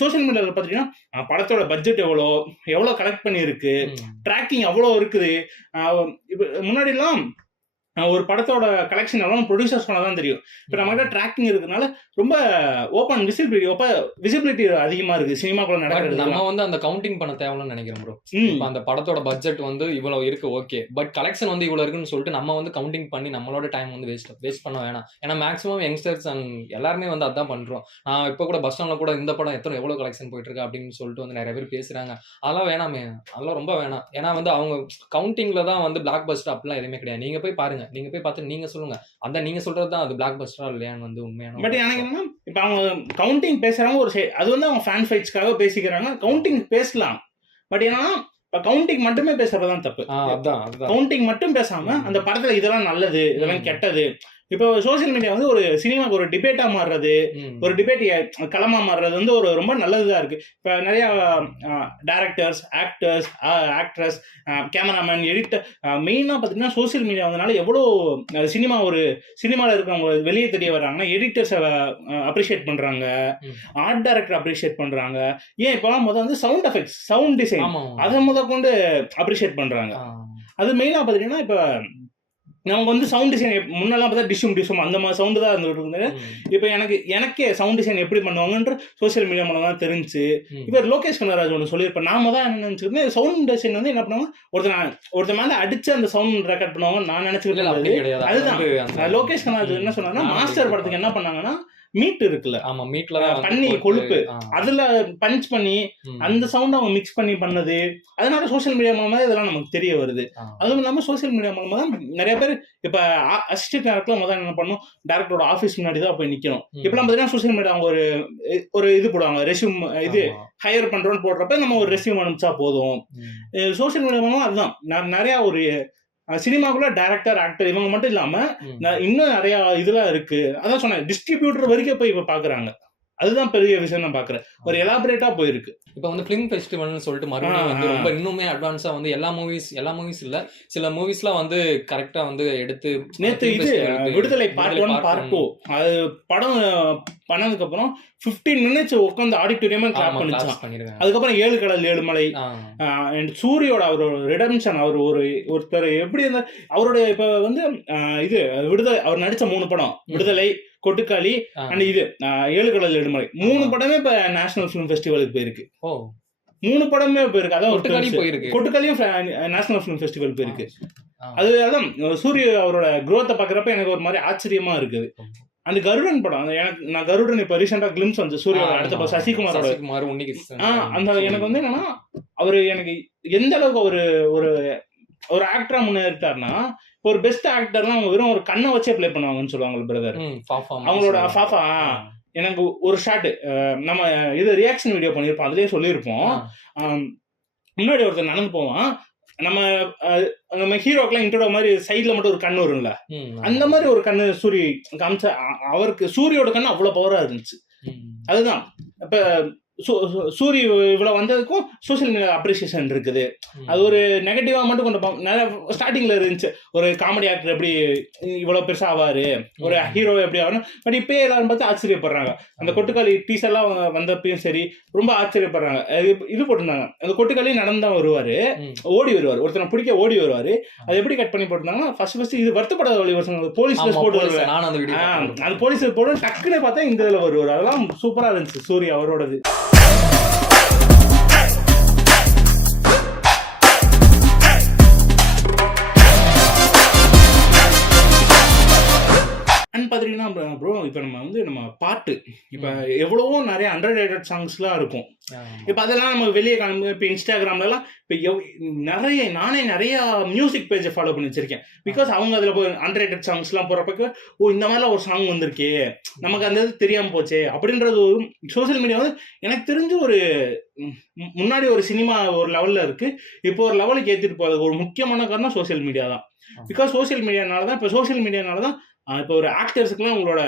சோசியல் மீடியாவில் பார்த்தீங்கன்னா படத்தோட பட்ஜெட் எவ்வளோ கலெக்ட் பண்ணியிருக்கு, ட்ராக்கிங் அவ்வளோ இருக்குது. இப்போ முன்னாடிலாம் ஒரு படத்தோட கலெக்ஷன் எல்லாம் ப்ரொடியூசர்ஸ் பண்ண தான் தெரியும். இப்போ நம்மகிட்ட ட்ராக்கிங் இருக்கிறதுனால ரொம்ப ஓப்பன் விசிபிலிட்டி அதிகமா இருக்கு சினிமாக்குள்ள நடக்கிறது. நம்ம வந்து அந்த கவுண்டிங் பண்ண தேவைன்னு நினைக்கிறேன் ப்ரோ. இப்போ அந்த படத்தோட பட்ஜெட் வந்து இவ்வளவு இருக்கு, ஓகே, பட் கலெக்ஷன் வந்து இவ்வளவு இருக்குன்னு சொல்லிட்டு நம்ம வந்து கவுண்டிங் பண்ணி நம்மளோட டைம் வந்து வேஸ்ட் பண்ண வேணாம். ஏன்னா மேக்ஸிமம் யங்ஸ்டர்ஸ் அண்ட் எல்லாருமே வந்து அதான் பண்றோம். நான் இப்போ கூட பஸ் ஸ்டாண்ட்ல கூட இந்த படம் எவ்வளவு கலெக்ஷன் போயிட்டு இருக்கு அப்படின்னு சொல்லிட்டு வந்து நிறைய பேர் பேசுறாங்க. அதெல்லாம் வேணாமே, அதெல்லாம் ரொம்ப வேணாம். ஏன்னா வந்து அவங்க கவுண்டிங்ல தான் வந்து பிளாக் பஸ்டர் அப்படிலாம் எதுவுமே கிடையாது. நீங்க போய் பாருங்க, நீங்க போய் பார்த்து நீங்க சொல்லுங்க, அந்த நீங்க சொல்றதுதான் அது பிளாக் பஸ்டரா இல்லையான்னு வந்து உண்மையான. பட் எனக்கு என்னன்னா, இப்ப அவங்க கவுண்டிங் பேசுறாங்க ஒரு அது வந்து அவங்க ஃபேன் ஃபைட்ஸ்க்காக பேசிக்கிறாங்க. கவுண்டிங் பேசலாம், பட் ஏன்னா இப்ப கவுண்டிங் மட்டுமே பேசுறதுதான் தப்பு. கவுண்டிங் மட்டும் பேசாம அந்த படத்துல இதெல்லாம் நல்லது, இதெல்லாம் கெட்டது. இப்போ சோசியல் மீடியா வந்து ஒரு சினிமாக்கு ஒரு டிபேட்டா மாறுறது, ஒரு டிபேட் களமா மாறுறது வந்து ஒரு ரொம்ப நல்லதுதான் இருக்கு. இப்ப நிறைய டைரக்டர்ஸ், ஆக்ட்ரஸ், கேமராமேன், எடிட்டர், மெயினா பாத்தீங்கன்னா சோசியல் மீடியா வந்தனால எவ்வளவு சினிமால இருக்கிறவங்க வெளியே தெரிய வர்றாங்கன்னா, எடிட்டர்ஸ் அப்ரிஷியேட் பண்றாங்க, ஆர்ட் டைரக்டர் அப்ரிஷியேட் பண்றாங்க. ஏன் இப்பெல்லாம் வந்து சவுண்ட் எஃபெக்ட்ஸ், சவுண்ட் டிசைன் அதை கொண்டு அப்ரிஷியேட் பண்றாங்க. அது மெயினா பாத்தீங்கன்னா இப்ப நமக்கு வந்து சவுண்ட் டிசைன் முன்னெல்லாம் பார்த்தா டிஷும் அந்த மாதிரி சவுண்டு தான் இருந்துட்டு. இப்போ எனக்கே சவுண்ட் டிசைன் எப்படி பண்ணுவாங்கன்ற சோசியல் மீடியா மூலம் தான் தெரிஞ்சு. இப்போ லோகேஷ் கனகராஜ் ஒன்று சொல்லியிருப்பேன். நாம தான் என்ன நினைச்சிருந்தேன், சவுண்ட் டிசைன் வந்து என்ன பண்ணுவாங்க, ஒருத்தர் மேலே அடிச்சு அந்த சவுண்ட் ரெக்கார்ட் பண்ணுவாங்க நான் நினைச்சிருக்கேன். அதுதான் லோகேஷ் கனகராஜ் என்ன சொன்னாங்கன்னா, மாஸ்டர் படத்துக்கு என்ன பண்ணாங்கன்னா, மீட் இருக்குல்ல, பண்ணி கொழுப்பு அதுல பஞ்ச் பண்ணி அந்த சவுண்ட் அவங்க மிக்ஸ் பண்ணி பண்ணது. அதனால சோசியல் மீடியா மூலமா இதெல்லாம் நமக்கு தெரிய வருது. அதுவும் இல்லாம சோசியல் மீடியா மூலமா தான் நிறைய பேர் இப்ப அசிஸ்டன்ட் டைரக்டர் முதல்ல என்ன பண்ணும், டைரக்டரோட ஆபீஸ் முன்னாடி தான் போய் நிக்கணும். இப்பெல்லாம் பாத்தீங்கன்னா சோசியல் மீடியா அவங்க ஒரு இது போடுவாங்க, ரெஸ்யூம் இது ஹையர் பண்றோம்னு போடுறப்ப நம்ம ஒரு ரெஸ்யூம் அனுப்பிச்சா போதும். சோசியல் மீடியா மூலமா அதுதான் நிறைய ஒரு சினிமாக்குள்ள டைரக்டர், ஆக்டர் இவங்க மட்டும் இல்லாம இன்னும் நிறைய இதெல்லாம் இருக்கு. அதான் சொன்னேன், டிஸ்ட்ரிபியூட்டர் வரைக்கும் போய் இப்ப பாக்குறாங்க. அதுதான் பெரிய விஷயம் நான் பாக்குறேன். ஒரு எலாபரேட்டா போயிருக்கு. இப்போ வந்து ஃபிலிம் ஃபெஸ்டிவல்னு சொல்லிட்டு மறுபடியும் வந்து ரொம்ப இன்னுமே அட்வான்ஸா வந்து எல்லா மூவிஸ் இல்ல, சில மூவிஸ்லாம் வந்து கரெக்டா வந்து எடுத்து. நேத்து இது விடுதலை பார்ட் 1 பார்ட் 2 அது படம் பண்ணதுக்கு அப்புறம் 15 மினிட்ஸ் உட்காந்து ஆடிட்டோரியமா கிளாப் பண்ணிருக்காங்க. அதுக்கப்புறம் 7 கடல் 7 மலை, சூரியோட அவரோட ரிடம்ஷன், ஒருத்தர் எப்படி இருந்தா அவருடைய இப்ப வந்து இது விடுதலை அவர் நடிச்ச 3 படம், விடுதலை, கொட்டுக்காளி அண்ட் இது 7 கடல் 7 மலை, 3 படமே இப்ப நேஷனல் பிலிம் ஃபெஸ்டிவலுக்கு போயிருக்கு. 3 படமே போயிருக்கு. அதான் கொட்டுக்காலியும் நேஷனல் பிலிம் ஃபெஸ்டிவல் போயிருக்கு. அதுதான் சூரிய அவரோட குரோத்தை பாக்குறப்ப எனக்கு ஒரு மாதிரி ஆச்சரியமா இருக்குது. அந்த கருடன் படம், நான் கருடன் இப்ப ரீசெண்டா கிளிம்ஸ் வந்து சூர்யா அடுத்த சசிகுமாரோட அந்த எனக்கு வந்து என்னன்னா, அவரு எனக்கு எந்த அளவுக்கு ஒரு ஒரு ஆக்டரா முன்னேறிட்டாருன்னா ஒரு பெஸ்ட் ஆக்டர்லாம் அவங்க வெறும் ஒரு கண்ணை வச்சே ப்ளே பண்ணுவாங்கன்னு சொல்லுவாங்க பிரதர். அவங்களோட ஃபாஃபா எனக்கு ஒரு ஷாட் நம்ம இது ரியாக்ஷன் வீடியோ பண்ணியிருப்போம், அதுலயே சொல்லியிருப்போம். முன்னாடி ஒருத்தர் நடந்து போவான், நம்ம ஹீரோக்கெல்லாம் இன்ட்ரோட மாதிரி சைட்ல மட்டும் ஒரு கண்ணு வரும்ல, அந்த மாதிரி ஒரு கண்ணு சூரி காமிச்ச. அவருக்கு சூரியோட கண்ணு அவ்வளவு பவரா இருந்துச்சு. அதுதான் இப்ப சூரி இவ்வளவு வந்ததுக்கும் சோசியல் மீடியா அப்ரிசியேஷன் இருக்குது. அது ஒரு நெகட்டிவா மட்டும் கொண்டு நிறைய ஸ்டார்டிங்ல இருந்துச்சு, ஒரு காமெடி ஆக்டர் எப்படி இவ்வளவு பெருசா ஆவாரு, ஒரு ஹீரோ எப்படி ஆகணும். பட் இப்பயே எல்லாரும் பார்த்து ஆச்சரியப்படுறாங்க. அந்த கொட்டுக்காளி டீசர் எல்லாம் வந்தப்பயும் சரி ரொம்ப ஆச்சரியப்படுறாங்க. இது போட்டிருந்தாங்க, அந்த கொட்டுக்காளி நடந்தான் வருவாரு, ஓடி வருவாரு, ஒருத்தனை பிடிக்க ஓடி வருவாரு. அது எப்படி கட் பண்ணி போட்டிருந்தாங்கன்னா ஃபர்ஸ்ட் இது வருத்தப்படாத வழி வருஷம் போலீஸ்ல போட்டு அது போலீஸ்ல போட்டு டக்குன்னு பார்த்தா இந்த இதுல வருவாரு. அதெல்லாம் சூப்பரா இருந்துச்சு சூரி அவரோடது. பார்த்தீங்கன்னா ப்ரோ இப்போ நம்ம பாட்டு இப்போ எவ்வளவோ நிறைய அண்டர்ரேட்டட் சாங்ஸ்லாம் இருக்கும். இப்போ அதெல்லாம் நம்ம வெளியே காணும். இப்போ இன்ஸ்டாகிராம்லலாம் இப்போ நானே நிறைய மியூசிக் பேஜை ஃபாலோ பண்ணி வச்சிருக்கேன். பிகாஸ் அவங்க அதில் போய் அண்டர்ரேட்டட் சாங்ஸ்லாம் போகிறப்ப இந்த மாதிரிலாம் ஒரு சாங் வந்திருக்கே, நமக்கு அந்த இது தெரியாமல் போச்சே அப்படின்றது ஒரு சோசியல் மீடியா வந்து எனக்கு தெரிஞ்சு ஒரு முன்னாடி ஒரு சினிமா ஒரு லெவலில் இருக்குது, இப்போ ஒரு லெவலுக்கு ஏற்றிட்டு போகிறது ஒரு முக்கியமான காரணம் சோசியல் மீடியா தான். பிகாஸ் சோசியல் மீடியானால தான் இப்போ ஒரு ஆக்டர்ஸுக்குலாம் அவங்களோட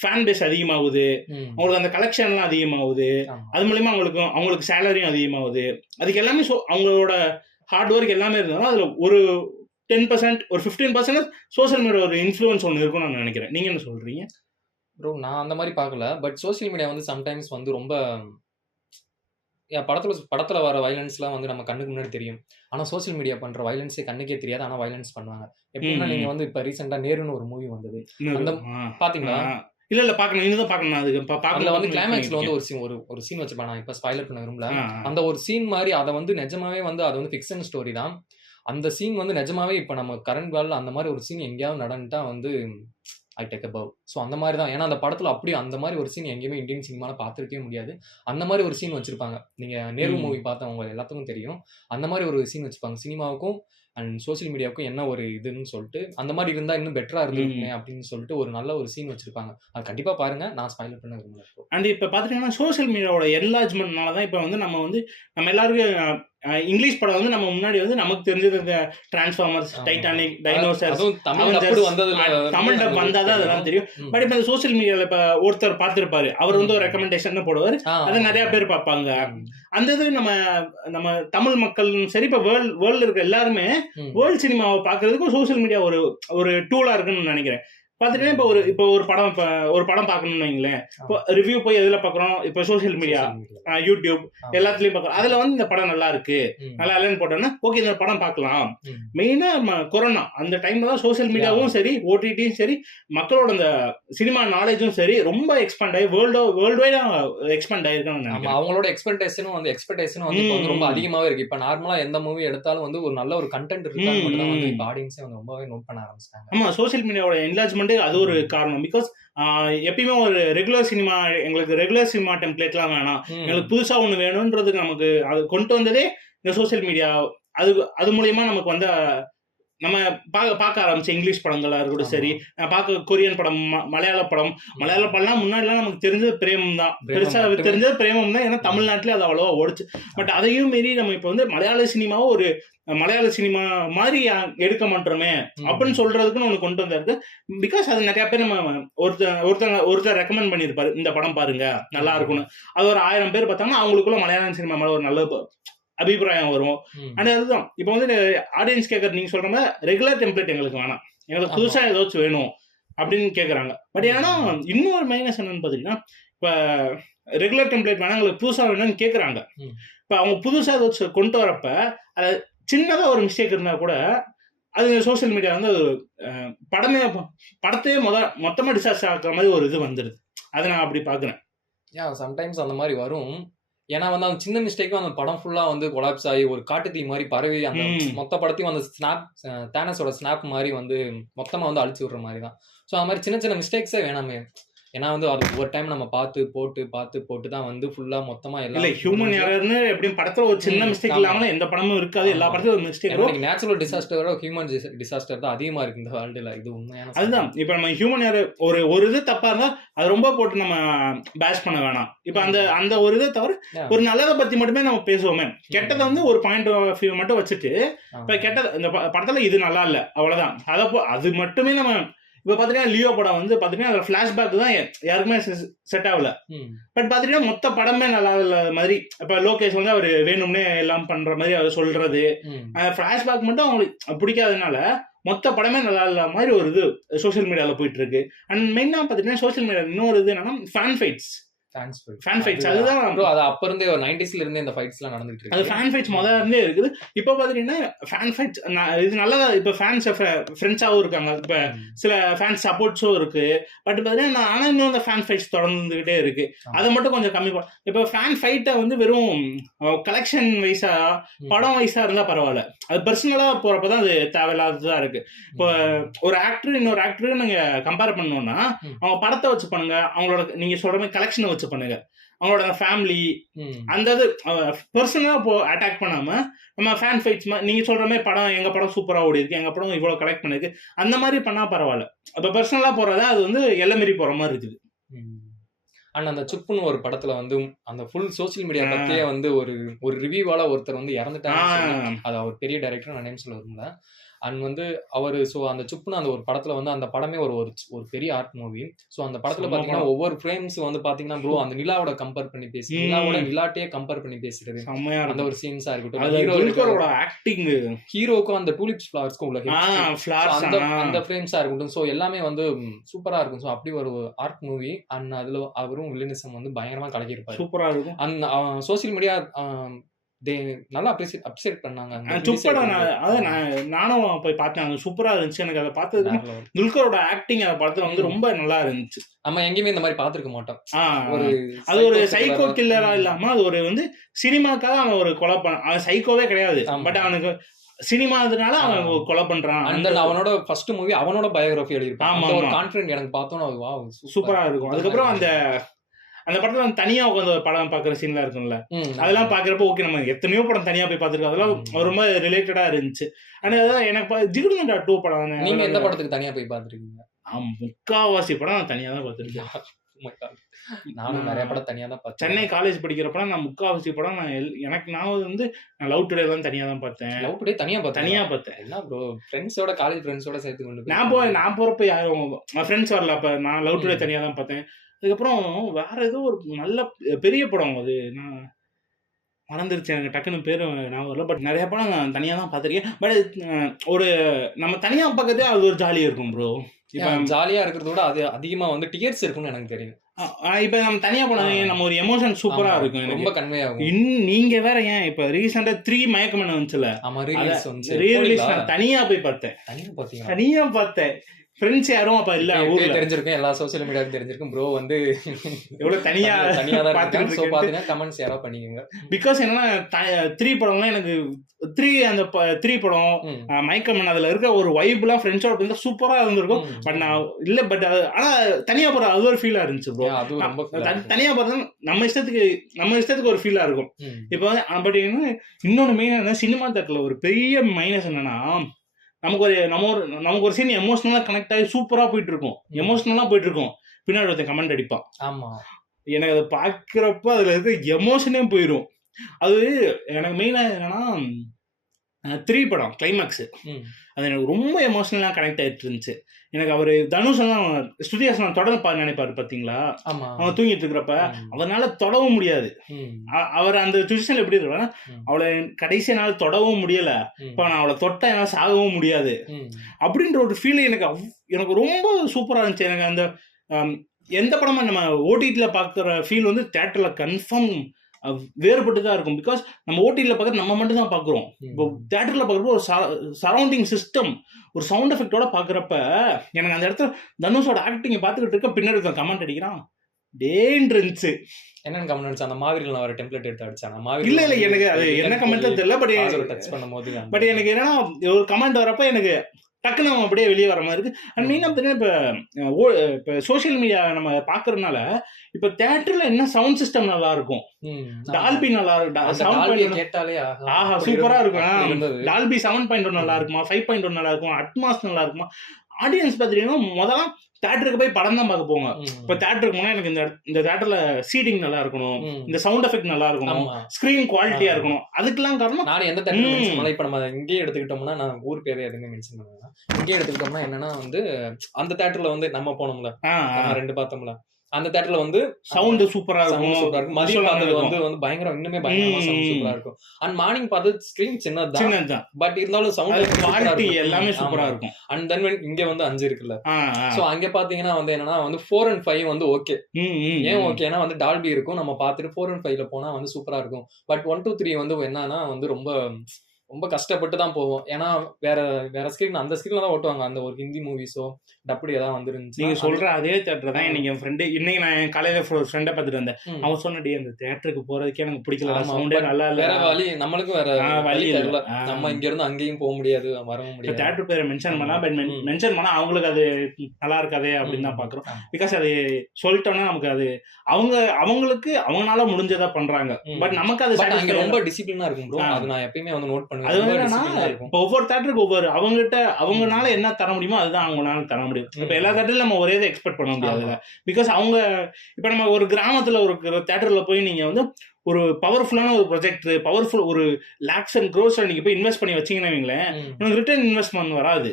ஃபேன் பேஸ் அதிகமாகுது, அவங்களுக்கு அந்த கலெக்ஷன்லாம் அதிகமாகுது, அது மூலமா அவங்களுக்கு சேலரியும் அதிகமாகுது. அதுக்கு எல்லாமே அவங்களோட ஹார்ட் ஒர்க் எல்லாமே இருந்தாலும் அதில் ஒரு 10% ஒரு 15% சோசியல் மீடியா ஒரு இன்ஃப்ளூயன்ஸ் ஒன்று இருக்கும்னு நான் நினைக்கிறேன். நீங்க என்ன சொல்றீங்க ப்ரோ? நான் அந்த மாதிரி பார்க்கல. பட் சோசியல் மீடியா வந்து சம்டைம்ஸ் வந்து ரொம்ப படத்துல வர வயலன்ஸ்லாம் வந்து நம்ம கண்ணுக்கு முன்னாடி தெரியும். ஆனா சோசியல் மீடியா பண்ற வயலன்ஸே கண்ணுக்கே தெரியாது, ஆனா வயலன்ஸ் பண்ணுவாங்க. எப்படின்னா நீங்க வந்து இப்ப ரீசெண்டா நேருன்னு ஒரு மூவி வந்தது, அந்த பாத்தீங்களா? இல்ல பார்க்கணும், இன்னும் பார்க்கணும். அதுல வந்து கிளைமேக்ஸ்ல வந்து ஒரு சீன் வச்சிருப்பாங்க, நான் இப்ப ஸ்பாயிலர் பண்ண விரும்பல. அந்த ஒரு சீன் மாதிரி அதை வந்து நிஜமாவே வந்து அது வந்து ஃபிக்ஷன் ஸ்டோரி தான். அந்த சீன் வந்து நிஜமாவே இப்ப நம்ம கரண்ட் வேர்ல்ட்ல அந்த மாதிரி ஒரு சீன் எங்கேயாவது நடந்துட்டா வந்து I take a bow. So அந்த மாதிரி தான். ஏன்னா அந்த படத்தில் அப்படியே அந்த மாதிரி ஒரு சீன் எங்கேயுமே இந்தியன் சினிமாவில் பார்த்துருக்கவே முடியாது. அந்த மாதிரி ஒரு சீன் வச்சிருப்பாங்க. நீங்கள் நேரு மூவி பார்த்தவங்க எல்லாத்துக்கும் தெரியும். அந்த மாதிரி ஒரு சீன் வச்சிருப்பாங்க. சினிமாவுக்கும் அண்ட் சோசியல் மீடியாவுக்கும் என்ன ஒரு இதுன்னு சொல்லிட்டு அந்த மாதிரி இருந்தால் இன்னும் பெட்டராக இருந்துருக்குமே அப்படின்னு சொல்லிட்டு ஒரு நல்ல ஒரு சீன் வச்சிருப்பாங்க. அது கண்டிப்பாக பாருங்க, நான் ஸ்பாயிலர் பண்ண விரும்பல. அண்ட் இப்போ பார்த்துட்டீங்கன்னா சோசியல் மீடியாவோட என்லார்ஜ்மெண்ட்னால தான் இப்போ வந்து நம்ம எல்லாருக்கும் இங்கிலீஷ் படம் வந்து நம்ம முன்னாடி வந்து நமக்கு தெரிஞ்சது இந்த Transformers, Titanic, dinosaurs Tamil dub வந்தாதான் அதெல்லாம் தெரியும். பட் இப்போ இந்த சோசியல் மீடியாவில் இப்போ ஒருத்தர் பார்த்துருப்பாரு, அவர் வந்து ஒரு ரெக்கமெண்டேஷன் போடுவார், அதை நிறைய பேர் பார்ப்பாங்க. அந்த இது நம்ம தமிழ் மக்கள் சரி இப்போ வேர்ல்டு இருக்க எல்லாருமே வேர்ல்டு சினிமாவை பார்க்கறதுக்கு சோசியல் மீடியா ஒரு டூலா இருக்குன்னு நினைக்கிறேன். பார்த்துட்டீங்கன்னா இப்போ ஒரு படம் பார்க்கணும்னு வைங்களேன், இப்போ ரிவ்யூ போய் எதுல பார்க்குறோம், இப்போ சோசியல் மீடியா, யூடியூப் எல்லாத்துலயும் பார்க்குறோம். அதுல வந்து இந்த படம் நல்லா இருக்கு, நல்லா இல்லைன்னு போட்டோம்னா ஓகே இந்த படம் பார்க்கலாம். மெயினா கொரோனா அந்த டைம்ல தான் சோசியல் மீடியாவும் சரி ஓடிடியும் சரி மக்களோட அந்த சினிமா நாலேஜும் சரி ரொம்ப எக்ஸ்பேண்ட் ஆகி வேர்ல்டு வைடா எக்ஸ்பேண்ட் ஆயிருக்காங்க. அவங்களோட எக்ஸ்பெக்டேஷனும் வந்து ரொம்ப அதிகமாவே இருக்கு. இப்போ நார்மலா எந்த மூவி எடுத்தாலும் வந்து ஒரு நல்ல ஒரு கண்டென்ட் இருக்கான்னு மட்டும் தான் வந்து இப்போ ஆடியன்ஸே வந்து ரொம்பவே நோட் பண்ண ஆரம்பிச்சிட்டாங்க. ஆமா, சோசியல் மீடியாவோட என்லார்ஜ்மெண்ட் அது ஒரு காரணம். பிகாஸ் எப்பயுமே ஒரு எங்களுக்கு ரெகுலர் சினிமா டெம்ப்ளேட்லாம் வேணாம், எங்களுக்கு புதுசா ஒண்ணு வேணும்ன்றதுக்கு நமக்கு அது கொண்டு வந்ததே இந்த சோசியல் மீடியா. அது மூலியமா நமக்கு வந்து நம்ம பார்க்க ஆரம்பிச்ச இங்கிலீஷ் படங்களா இருக்கட்டும் சரி, பார்க்க கொரியன் படம், மலையாள படம்லாம் முன்னாடிலாம் நமக்கு தெரிஞ்சது பிரேமம் தான், பெருசா தெரிஞ்சது பிரேமம் தான். ஏன்னா தமிழ்நாட்டிலே அது அவ்வளவா ஓடிச்சு. பட் அதையும் மீறி நம்ம இப்போ வந்து மலையாள சினிமாவை ஒரு மலையாள சினிமா மாதிரி எடுக்க மாட்டோமே அப்படின்னு சொல்றதுக்குன்னு ஒன்று கொண்டு வந்தாரு. பிகாஸ் அது நிறைய பேர் நம்ம ஒருத்தர் ரெக்கமெண்ட் பண்ணியிருப்பாரு, இந்த படம் பாருங்க நல்லா இருக்கும்னு. அது ஒரு 1000 பேர் பார்த்தாங்கன்னா அவங்களுக்குள்ள மலையாள சினிமா மேல ஒரு நல்ல அபிப்பிராயம் வரும். அண்ட் அதுதான் இப்போ வந்து ஆடியன்ஸ் கேட்கறது நீங்க சொல்ற மாதிரி ரெகுலர் டெம்ப்ளேட் எங்களுக்கு வேணாம், எங்களுக்கு புதுசா ஏதாச்சும் வேணும் அப்படின்னு கேட்கறாங்க. பட் ஏன்னா இன்னொரு மைனஸ் என்னன்னு பாத்தீங்கன்னா, இப்ப ரெகுலர் டெம்ப்ளேட் வேணா எங்களுக்கு புதுசா வேணும்னு கேட்கறாங்க. இப்ப அவங்க புதுசா ஏதாச்சும் கொண்டு வரப்ப அது சின்னதா ஒரு மிஸ்டேக் இருந்தா கூட அது சோசியல் மீடியா வந்து படத்தையே மொத்தமா டிசாஸ்டர் ஆக்குற மாதிரி ஒரு இது வந்துருது. அதை நான் அப்படி பாக்குறேன். சம்டைம்ஸ் அந்த மாதிரி வரும். ஏன்னா வந்து அந்த சின்ன மிஸ்டேக்கும் அந்த படம் ஃபுல்லா வந்து கொலாப்ஸ் ஆகி ஒரு காட்டுத்தீ மாதிரி பரவி அந்த மொத்த படத்தையும் அந்த தேனஸோட ஸ்னாப் மாதிரி வந்து மொத்தமா வந்து அழிச்சு விடுற மாதிரி தான். ஸோ அந்த மாதிரி சின்ன சின்ன மிஸ்டேக்ஸே வேணாமே. ஏன்னா வந்து அது ஒரு டைம் நம்ம பார்த்து போட்டு தான் வந்து ஃபுல்லா மொத்தமா இல்ல எல்லாம் ஹியூமன் எரர்னு எப்படியும் படத்துல ஒரு சின்ன மிஸ்டேக் இல்லாம எந்த படமும் இருக்காது. எல்லா படத்துலயும் ஒரு மிஸ்டேக் இருக்கும். நேச்சுரல் டிசாஸ்டரோட ஹியூமன் டிசாஸ்டர் தான் அதிகமா இருக்கு இந்த வேர்ல்டுல. இது உண்மையான அதுதான். இப்ப நம்ம ஹியூமன் எரர் ஒரு இது தப்பா இருந்தா அது ரொம்ப போட்டு நம்ம பேஷ் பண்ண வேணாம். இப்ப அந்த ஒரு இதை தவிர ஒரு நல்லதை பத்தி மட்டுமே நம்ம பேசுவோமே. கெட்டதை வந்து ஒரு பாயிண்ட் ஆஃப் வியூ மட்டும் வச்சுட்டு இப்ப கெட்டது இந்த படத்துல இது நல்லா இல்ல அவ்வளவுதான். அது மட்டுமே நம்ம இப்ப பாத்தீங்கன்னா லியோ படம் வந்து பாத்தீங்கன்னா அதுல பிளாஷ்பேக் தான் யாருக்குமே செட் ஆகல. பட் பாத்தீங்கன்னா மொத்த படமே நல்லா இல்லாத மாதிரி இப்ப லோகேஷ் வந்து அவர் வேணும்னே எல்லாம் பண்ற மாதிரி அவர் சொல்றது பிளாஷ்பேக் மட்டும் அவங்களுக்கு பிடிக்காதனால மொத்த படமே நல்லா இல்லாத மாதிரி ஒரு இது சோசியல் மீடியால போயிட்டு இருக்கு. அண்ட் மெயினா பாத்தீங்கன்னா சோசியல் மீடியா இன்னொரு இது என்னன்னா ஃபேன் ஃபைட்ஸ். அதுதான் அது அப்ப இருந்தே 90s இருந்தே இந்த ஃபைட்ஸ்லாம் நடந்துட்டு இருக்கு. அது ஃபேன் ஃபைட்ஸ் முதல்ல இருந்தே இருக்குது. இப்போ பாத்தீங்கன்னா ஃபேன் ஃபைட்ஸ் இது நல்லதா. இப்போ ஃபேன்ஸ் ஃப்ரெண்ட்ஸாவும் இருக்காங்க. இப்ப சில ஃபேன்ஸ் சப்போர்ட்ஸும் இருக்கு. பட் பாத்தீங்கன்னா ஆனா இன்னும் அந்த ஃபேன் ஃபைட்ஸ் தொடர்ந்துகிட்டே இருக்கு. அதை மட்டும் கொஞ்சம் கம்மி பண்ண. இப்போ ஃபேன் ஃபைட்டை வந்து வெறும் கலெக்ஷன் வைஸா படம் வைஸா இருந்தா பரவாயில்ல. அது பர்சனலா போறப்பதான் அது தேவையில்லாததா இருக்கு. இப்போ ஒரு ஆக்டர் இன்னொரு ஆக்டர் நீங்க கம்பேர் பண்ணோம்னா அவங்க படத்தை வச்சு பண்ணுங்க. அவங்களோட நீங்க சொல்ற மாதிரி கலெக்ஷனை வச்சு பண்ணுங்க. அவங்களோட ஃபேமிலி அந்த இது பர்சனலா அட்டாக் பண்ணாம நம்ம ஃபேன் ஃபைட்ஸ் நீங்க சொல்ற மாதிரி படம் எங்க படம் சூப்பரா ஓடி இருக்கு, எங்க படம் இவ்வளவு கலெக்ட் பண்ணிருக்கு அந்த மாதிரி பண்ணா பரவாயில்ல. அப்ப பர்சனலா போறதா அது வந்து எல்லமாரி போற மாதிரி இருக்குது. அண்ட் அந்த சுப்புன்னு ஒரு படத்துல வந்து அந்த ஃபுல் சோசியல் மீடியா பத்தியே வந்து ஒரு ரிவ்யூவால ஒருத்தர் வந்து இறந்துட்டாங்க. அது அவர் பெரிய டைரக்டர், நான் நேம் சொல்ல விரும்பல. அண்ட் வந்து அவர் ஸோ அந்த சுப்புன்னு அந்த ஒரு படத்துல வந்து அந்த படமே ஒரு பெரிய ஆர்ட் மூவி. ஸோ அந்த படத்துல பாத்தீங்கன்னா ஒவ்வொரு ஃப்ரேம்ஸ் வந்து பாத்தீங்கன்னா ப்ரோ அந்த நிலாவோட கம்பேர் பண்ணி பேசி நிலாட்டையே கம்பேர் பண்ணி பேசுறது அந்த ஒரு சீன்ஸா இருக்கட்டும், ஹீரோக்கும் அந்த டூலிப்ஸ் ஃபிளவர்ஸ்க்கும் உள்ள அந்த ஃப்ரேம்ஸா இருக்கட்டும். ஸோ எல்லாமே வந்து சூப்பரா இருக்கும். ஸோ அப்படி ஒரு ஆர்ட் மூவி. அண்ட் அதுல அவரும் வில்லனிசம் வந்து பயங்கரமா கலக்கியிருப்பாரு. சூப்பரா இருக்கும். அந்த சோசியல் மீடியா நல்லா அப்ரிசியேட் பண்ணாங்க. நானும் போய் பார்த்தேன். சூப்பரா இருந்துச்சு. எனக்கு அதை பார்த்தது துல்கரோட ஆக்டிங் அந்த படத்துல வந்து ரொம்ப நல்லா இருந்துச்சு. நம்ம எங்கேயுமே இந்த மாதிரி பார்த்திருக்க மாட்டோம். அது ஒரு சைக்கோ கில்லரா இல்லாம அது ஒரு வந்து சினிமாக்காக அவன் ஒரு கொலை பண்ண. அவன் சைக்கோவே கிடையாது. பட் அவனுக்கு சினிமானால அவன் கொலை பண்றான். அவனோட ஃபர்ஸ்ட் மூவி அவனோட பயோகிராஃபி எழுதிருப்பான். ஒரு கான்ஃபிடன்ட் எனக்கு பார்த்தோம்னா சூப்பரா இருக்கும். அதுக்கப்புறம் அந்த படத்துல தனியா உட்காந்து படம் பாக்குற சீன்லாம் இருக்கும்ல, அதெல்லாம் பாக்குறப்ப ஓகே நம்ம எத்தனையோ படம் தனியா போய் பாத்துருக்கோம். அதெல்லாம் ரொம்ப ரிலேட்டடா இருந்துச்சு. ஆனா எனக்கு ஜிகிருதண்டா 2 படம். நீங்க எந்த படத்துக்கு தனியா போய் பாத்துருக்கீங்க? முக்காவாசி படம் நான் தனியா தான் பாத்துருக்கேன். நானும் நிறைய படம் தனியா தான் பார்த்தேன். சென்னை காலேஜ் படிக்கிறப்ப நான் முக்காவாசி படம் நான் வந்து லவ் டுடே தான் தனியா தான் பார்த்தேன். லவ் டுடே தனியா பார்த்தேன். என்ன ப்ரோ ஃப்ரெண்ட்ஸோட காலேஜ் ஃப்ரெண்ட்ஸோட சேர்த்து கொண்டு நான் போறப்ப யாரும் ஃப்ரெண்ட்ஸ் வரல. அப்ப நான் லவ் டுடே தனியா தான் பார்த்தேன். அதுக்கப்புறம் வேற ஏதோ ஒரு நல்ல பெரிய படம், அது நான் மறந்துருச்சு எனக்கு டக்குன்னு பேரு நான் வரல. பட் நிறைய படம் நான் தனியா தான் பார்த்திருக்கேன். பட் ஒரு நம்ம தனியா பார்க்கறதே அது ஒரு ஜாலியா இருக்கும் ப்ரோ. இப்ப ஜாலியா இருக்கிறத விட அது அதிகமா வந்து டியர்ஸ் இருக்கும்னு எனக்கு தெரியும். இப்ப நம்ம தனியா போனது நம்ம ஒரு எமோஷன் சூப்பரா இருக்கும், ரொம்ப கன்வேயாகும். நீங்க வேற ஏன் இப்ப ரீசெண்டா 3 மயக்கமன் வந்துச்சுல, ரீரிலீஸ் நான் தனியா போய் பார்த்தேன். தனியா பார்த்தேன். ஃப்ரெண்ட்ஸ் யாரும் அப்ப இல்ல. ஊர்ல தெரிஞ்சிருக்கும், எல்லா சோசியல் மீடியாவுக்கும் தெரிஞ்சிருக்கும் ப்ரோ வந்து எவ்வளவு தனியா தான் பாத்துக்கிட்டு. சோ பாத்தீங்கன்னா கமெண்ட்ஸ் யாரோ பண்ணீங்க. பிகாஸ் என்னன்னா 3 படம்லாம் எனக்கு 3 படம் மயக்கமன் அதுல இருக்க ஒரு வைப்லாம் ஃப்ரெண்ட்ஸோட இருந்தா சூப்பரா இருந்திருக்கும். பட் நான் இல்ல. பட் ஆனா தனியா போற அது ஒரு ஃபீலா இருந்துச்சு ப்ரோ. தனியா போறது நம்ம இஷ்டத்துக்கு ஒரு ஃபீலா இருக்கும். இப்ப வந்து பட் இன்னொன்னு மெயினா சினிமா தேட்டர்ல ஒரு பெரிய மைனஸ் என்னன்னா, நமக்கு ஒரு சீன் எமோஷனலா கனெக்ட் ஆகி சூப்பரா போயிட்டு இருக்கும், எமோஷனலா போயிட்டு இருக்கும். பின்னாடி ஒருத்தன் கமெண்ட் அடிப்பான். ஆமா, எனக்கு அதை பாக்குறப்ப அதுல இருக்க எமோஷனே போயிடும். அது எனக்கு மெயினா என்னன்னா 3 படம் கிளைமேக்ஸ் அது எனக்கு ரொம்ப எமோஷனலா கனெக்ட் ஆயிட்டு இருந்துச்சு. எனக்கு அவரு தனுஷ் ஸ்டுடியோஸ் தொடர்ந்து நினைப்பாரு பாத்தீங்களா, அவன் தூங்கிட்டு இருக்கிறப்ப அவனால தொடவும் முடியாது. அவர் அந்த சுச்சுவேஷன்ல எப்படி இருப்பாரு, அவளை கடைசி நாள் தொடவும் முடியல, இப்ப நான் அவளை தொட்ட என்னால சாகவும் முடியாது அப்படின்ற ஒரு ஃபீல் எனக்கு ரொம்ப சூப்பரா இருந்துச்சு. எனக்கு அந்த எந்த படமா நம்ம ஓடிடில பாக்குற ஃபீல் வந்து தியேட்டர்ல கன்ஃபார்ம் வேறுபட்டு தான் இருக்கும். பிகாஸ் நம்ம ஓடிடியில் பார்க்குறது நம்ம மட்டும் தான் பார்க்குறோம். இப்போ தேட்டரில் பார்க்குறப்போ ஒரு சரௌண்டிங் சிஸ்டம், ஒரு சவுண்ட் எஃபெக்டோட பார்க்குறப்ப எனக்கு அந்த இடத்துல தனுஷோட ஆக்டிங்கை பார்த்துக்கிட்டு இருக்க பின்னாடி கமெண்ட் அடிக்கிறான் டேன்னு இருந்துச்சு. என்னன்னு கமெண்ட் அந்த மாதிரி நான் ஒரு டெம்ப்ளேட் எடுத்து அடிச்சான். இல்ல எனக்கு அது என்ன கமெண்ட் தெரியல. பட் எனக்கு என்னன்னா ஒரு கமெண்ட் வரப்ப எனக்கு டக்குன்னு நம்ம அப்படியே வெளியே வர மாதிரி இருக்கு. அண்ட் மெயினாக பார்த்தீங்கன்னா இப்போ சோஷியல் மீடியா நம்ம பார்க்கறதுனால இப்போ தேட்டர்ல என்ன சவுண்ட் சிஸ்டம் நல்லா இருக்கும், டால்பி நல்லா இருக்கும், சவுண்ட் கேட்டாலே ஆஹா சூப்பரா இருக்கும். டால்பி 7.1 நல்லா இருக்குமா, 5.1 நல்லா இருக்குமா, அட்மாஸ் நல்லா இருக்குமா. ஆடியன்ஸ் பார்த்தீங்கன்னா முதல்ல தேட்டருக்கு போய் படம் தான் பார்க்க போங்க. இப்போ தேட்டருக்கு போனால் எனக்கு இந்த தேட்டர்ல சீட்டிங் நல்லா இருக்கணும், இந்த சவுண்ட் எஃபெக்ட் நல்லா இருக்கணும், ஸ்கிரீன் குவாலிட்டியா இருக்கணும். அதுக்கெல்லாம் காரணம் நான் எந்த தேட்டர் இப்ப நம்ம இங்கேயே எடுத்துக்கிட்டோம்னா, நான் ஊர் பேரே எதுவுமே மென்ஷன் பண்ணுவேன். இங்கே எடுத்துக்கிட்டோம்னா என்னன்னா வந்து அந்த தேட்டர்ல வந்து நம்ம போனோம்ல, நம்ம 2 பார்த்தோம்ல, அந்த தேட்டர்ல வந்து சவுண்ட் சூப்பரா இருக்கும். மதியம் பார்த்தது வந்து பயங்கரம், இன்னுமே பயங்கரமா சவுண்ட் சூப்பரா இருக்கும். அண்ட் மார்னிங் பார்த்தது ஸ்கிரீன் சின்னதுதான், பட் இருந்தாலும் சவுண்ட் குவாலிட்டி எல்லாமே சூப்பரா இருக்கும். அண்ட் தென் இங்க வந்து 5 இருக்குல்ல, சோ அங்க பாத்தீங்கன்னா வந்து என்னன்னா வந்து 4 and 5 வந்து ஓகே. ஏன் ஓகேனா வந்து டால்பி இருக்கும், நம்ம பார்த்துட்டு 4 and 5ல போனா வந்து சூப்பரா இருக்கும். பட் 1, 2, 3 வந்து என்னன்னா வந்து ரொம்ப ரொம்ப கஷ்டப்பட்டு தான் போவோம். ஏன்னா வேற ஸ்கிரீன், அந்த ஸ்கிரீன்ல தான் ஓட்டுவாங்க. அந்த ஒரு ஹிந்தி மூவிஸோ டப்படி ஏதாவது வந்துருந்துச்சு. நீங்க சொல்ற அதே தேட்டர் தான் இன்னைக்கு என் ஃப்ரெண்டு, இன்னைக்கு நான் என் காலையில ஃப்ரெண்டை பார்த்துட்டு வந்தேன். அவன் சொன்னடி அந்த தேட்டருக்கு போறதுக்கே எனக்கு பிடிக்கல, சவுண்டே நல்லா இல்ல. வேற வழி, நம்மளுக்கும் வேற வழி இல்ல. நம்ம இங்க இருந்து அங்கேயும் போக முடியாது, வரவும் முடியாது. தேட்டர் பேரை மென்ஷன் பண்ணா, பட் மென்ஷன் பண்ணா அவங்களுக்கு அது நல்லா இருக்காதே அப்படின்னு தான் பாக்குறோம். பிகாஸ் அது சொல்லிட்டோம்னா நமக்கு அது அவங்களுக்கு அவங்களால முடிஞ்சதா பண்றாங்க. பட் நமக்கு அது ரொம்ப டிசிப்ளினா இருக்கும் ப்ரோ. அது நான் எப்பயுமே வந்து நோட் பண்ணுவேன். அது என்னன்னா ஒவ்வொரு தேட்டருக்கு ஒவ்வொரு அவங்கனால என்ன தர முடியுமோ அதுதான் அவங்களால தர முடியும். இப்ப எல்லா தேட்டர்ல நம்ம ஒரே எக்ஸ்பெக்ட் பண்ண முடியாது. பிகாஸ் அவங்க இப்ப நம்ம ஒரு கிராமத்துல ஒரு தேட்டர்ல போய் நீங்க வந்து ஒரு பவர்ஃபுல்லான ஒரு ப்ரொஜெக்டர், பவர்ஃபுல் ஒரு லேக்ஸ் அண்ட் க்ரோஸ் நீங்க போய் இன்வெஸ்ட் பண்ணி வச்சீங்கன்னா வைங்களேன், உங்களுக்கு ரிட்டர்ன் இன்வெஸ்ட்மெண்ட் வராது.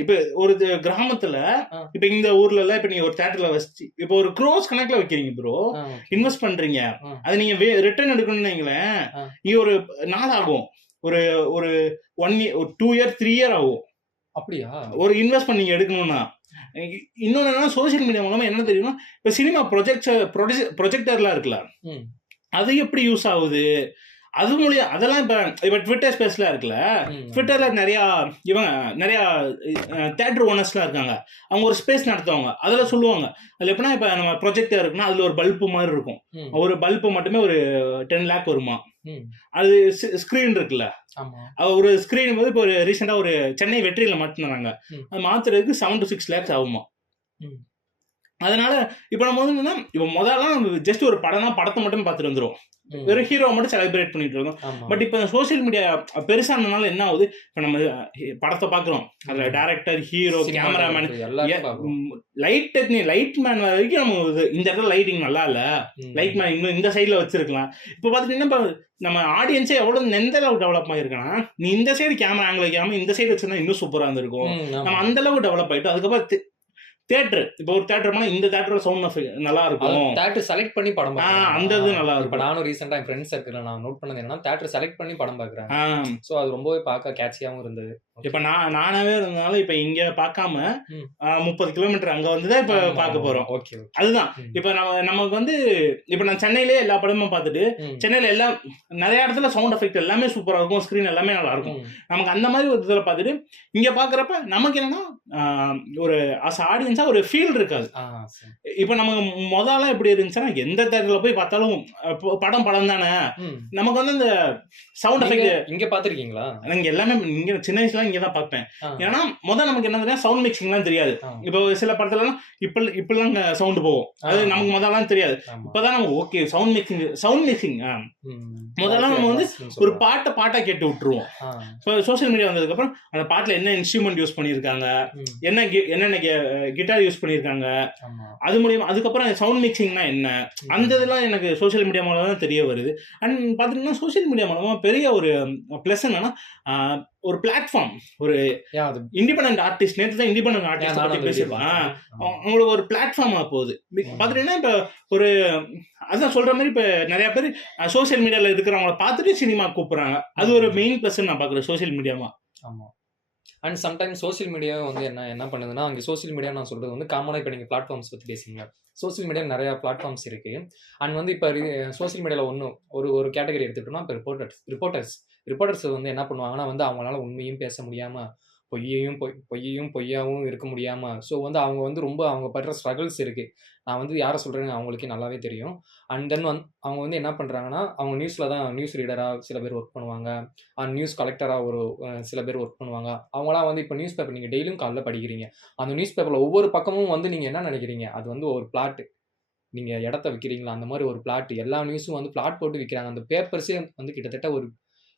இப்ப ஒரு கிராமத்துல இப்ப இந்த ஊர்ல எல்லாம் இப்ப நீங்க ஒரு தேட்டர்ல வச்சு இப்ப ஒரு க்ரோஸ் கணக்குல வைக்கிறீங்க ப்ரோ, இன்வெஸ்ட் பண்றீங்க. அது நீங்க ரிட்டர்ன் எடுக்கணும்னு வைங்களேன், நீங்க ஒரு நாள் ஆகும், ஒரு 1 year, 2 year, 3 year ஆகும். அப்படியா? ஒரு இன்வெஸ்ட்மெண்ட் நீங்க எடுக்கணும்னா. இன்னொன்னு என்னன்னா, சோசியல் மீடியா மூலமா என்ன தெரியுமா, இப்ப சினிமா ப்ரொஜெக்டர்லாம் இருக்குல்ல, அது எப்படி யூஸ் ஆகுது, அது மூலியம் அதெல்லாம் இப்ப ட்விட்டர் ஸ்பேஸ்ல இருக்குல்ல, ட்விட்டர்ல நிறைய தியேட்டர் ஓனர்ஸ்லாம் இருக்காங்க. அவங்க ஒரு ஸ்பேஸ் நடத்துவாங்க, அதுல சொல்லுவாங்க. அதுல எப்படின்னா இப்ப நம்ம ப்ரொஜெக்டர் இருக்குன்னா அதுல ஒரு பல்பு மாதிரி இருக்கும். ஒரு பல்பு மட்டுமே ஒரு 10 lakh வருமா. அது ஸ்கிரீன் இருக்குல்ல, ஒரு ஸ்கிரீன் வந்து இப்போ ஒரு ரீசெண்டா ஒரு சென்னை வெற்றியில மாட்டினாங்க. அது மாத்துறதுக்கு 7 to 6 lakhs ஆகுமா. அதனால இப்ப நம்ம வந்து என்னன்னா, இப்ப முதல்லாம் ஜஸ்ட் ஒரு படத்தை மட்டும் பார்த்துட்டு வந்துரும், வெறும் ஹீரோ மட்டும் செலிப்ரேட் பண்ணிட்டு இருக்கோம். பட் இப்ப சோசியல் மீடியா பெருசானதுனால என்ன ஆகுது, இப்ப நம்ம படத்தை பாக்குறோம், அதுல director, hero, cameraman, light man வரைக்கும் நம்ம இந்த இடத்துல லைட்டிங் நல்லா இல்ல, லைட் மேன் இன்னும் இந்த சைட்ல வச்சிருக்கலாம். இப்ப பாத்தீங்கன்னா நம்ம ஆடியன்ஸே எவ்வளவு எந்த அளவுக்கு டெவலப் ஆயிருக்கனா, நீ இந்த சைடு கேமரா ஆங்கிள் வைக்காம இந்த சைடு வச்சிருந்தா இன்னும் சூப்பரா இருந்திருக்கும். நம்ம அந்த அளவுக்கு டெவலப் ஆயிட்டோம். அதுக்கப்புறம் தியேட்டர், இப்போ ஒரு தியேட்டர் போனா இந்த தியேட்டர் சவுண்ட் நல்லா இருக்கும், தியேட்டர் செலக்ட் பண்ணி படம் அந்த இது நல்லா இருக்கும். இப்போ நானும் ரீசெண்டா என் ஃப்ரெண்ட்ஸ் சர்க்கிள்ல நான் நோட் பண்ணது என்னன்னா, தியேட்டர் செலக்ட் பண்ணி படம் பாக்குறேன். சோ அது ரொம்பவே பார்க்க கேட்சியாவும் இருந்தது. இப்ப நானாவே இருந்தாலும் இப்ப இங்க பார்க்காம 30 கிலோமீட்டர் அங்க வந்துதான் இப்ப பார்க்க போறோம். அதுதான் இப்ப நமக்கு வந்து இப்ப நான் சென்னையிலே எல்லா படமும் பார்த்துட்டு, சென்னையில எல்லாம் நிறைய இடத்துல சவுண்ட் எஃபெக்ட் எல்லாமே சூப்பரா இருக்கும், ஸ்கிரீன் எல்லாமே நல்லா இருக்கும். நமக்கு அந்த மாதிரி ஒரு இதுல பார்த்துட்டு இங்க பாக்குறப்ப நமக்கு என்னன்னா ஒரு ஆடியன்ஸ் ஒரு ஃபீல் இருக்காது. இப்ப நம்ம முதல்ல எப்படி இருந்துச்சுன்னா, எந்த தேட்டர்ல போய் பார்த்தாலும் படம் தானே, நமக்கு வந்து இந்த சவுண்ட் எஃபெக்ட் இங்க பாத்துருக்கீங்களா? இங்க எல்லாமே இங்க சின்ன வயசுல இங்கதான் பார்ப்பேன். ஏன்னா முதல்ல நமக்கு என்ன சவுண்ட் மிக்சிங் எல்லாம் தெரியாது. இப்போ சில படத்துல எல்லாம் இப்பெல்லாம் சவுண்ட் போகும், அது நமக்கு முதல்லாம் தெரியாது. இப்பதான் நம்ம ஓகே சவுண்ட் மிக்சிங் முதல்ல நம்ம வந்து ஒரு பாட்டா கேட்டு விட்டுருவோம். இப்போ சோசியல் மீடியா வந்ததுக்கு அப்புறம் அந்த பாட்டுல என்ன இன்ஸ்ட்ருமெண்ட் யூஸ் பண்ணிருக்காங்க, என்னென்ன கிட்டார் யூஸ் பண்ணிருக்காங்க, அது மூலியமா அதுக்கப்புறம் சவுண்ட் மிக்சிங்னா என்ன, அந்த இதெல்லாம் எனக்கு சோசியல் மீடியா மூலமா தான் தெரிய வருது. அண்ட் பாத்தீங்கன்னா சோசியல் மீடியா மூலமா பெரிய ஒரு பிளஸ் என்னன்னா, ஒரு பிளாட்ஃபார்ம், ஒரு இண்டிபெண்டன்ட் ஆர்டிஸ்ட், நேற்று தான் இண்டிபெண்டன்ட் ஆர்டிஸ்ட் பத்தி பேசிருப்பாங்க, அவங்களுக்கு ஒரு பிளாட்ஃபார்மா போகுது. பாத்தீங்கன்னா இப்ப ஒரு அதான் சொல்ற மாதிரி இப்ப நிறைய பேர் சோசியல் மீடியால இருக்கிறவங்கள பார்த்துட்டு சினிமா கூப்பிடுறாங்க. அது ஒரு மெயின் பிளஸ் நான் பாக்குறேன் சோசியல் மீடியாமா. ஆமா. அண்ட் சம்டைம்ஸ் சோசியல் மீடியா வந்து என்ன பண்ணுதுன்னா, அங்கே சோசியல் மீடியா நான் சொல்றது வந்து காமனாக இப்போ நீங்கள் பிளாட்ஃபார்ம்ஸ் பற்றி பேசுங்க. சோசியல் மீடியா நிறையா பிளாட்ஃபார்ம்ஸ் இருக்கு. அண்ட் வந்து இப்போ சோசியல் மீடியாவில் ஒரு கேட்டகரி எடுத்துக்கிட்டோம்னா, இப்போ ரிப்போர்ட்டர்ஸ் வந்து என்ன பண்ணுவாங்கன்னா வந்து அவங்களால உண்மையும் பேச முடியாமல் பொய்யையும் பொய்யாவும் இருக்க முடியாம ஸோ வந்து அவங்க வந்து ரொம்ப அவங்க படுற ஸ்ட்ரகிள்ஸ் இருக்கு. நான் வந்து யாரை சொல்றேன்னு அவங்களுக்கே நல்லாவே தெரியும். அண்ட் தென் அவங்க வந்து என்ன பண்றாங்கன்னா, அவங்க நியூஸ்ல தான் நியூஸ் ரீடரா சில பேர் ஒர்க் பண்ணுவாங்க. நியூஸ் கலெக்டரா ஒரு சில பேர் ஒர்க் பண்ணுவாங்க. அவங்கலாம் வந்து இப்போ நியூஸ் பேப்பர் நீங்க டெய்லியும் காலைல படிக்கிறீங்க. அந்த நியூஸ் பேப்பர்ல ஒவ்வொரு பக்கமும் வந்து நீங்க என்ன நினைக்கிறீங்க? அது வந்து ஒரு பிளாட். நீங்க இடத்த விக்கிறீங்களா? அந்த மாரி ஒரு பிளாட். எல்லா நியூஸும் வந்து பிளாட் போட்டு விக்கிறாங்க. அந்த பேப்பர்ஸே வந்து கிட்டத்தட்ட ஒரு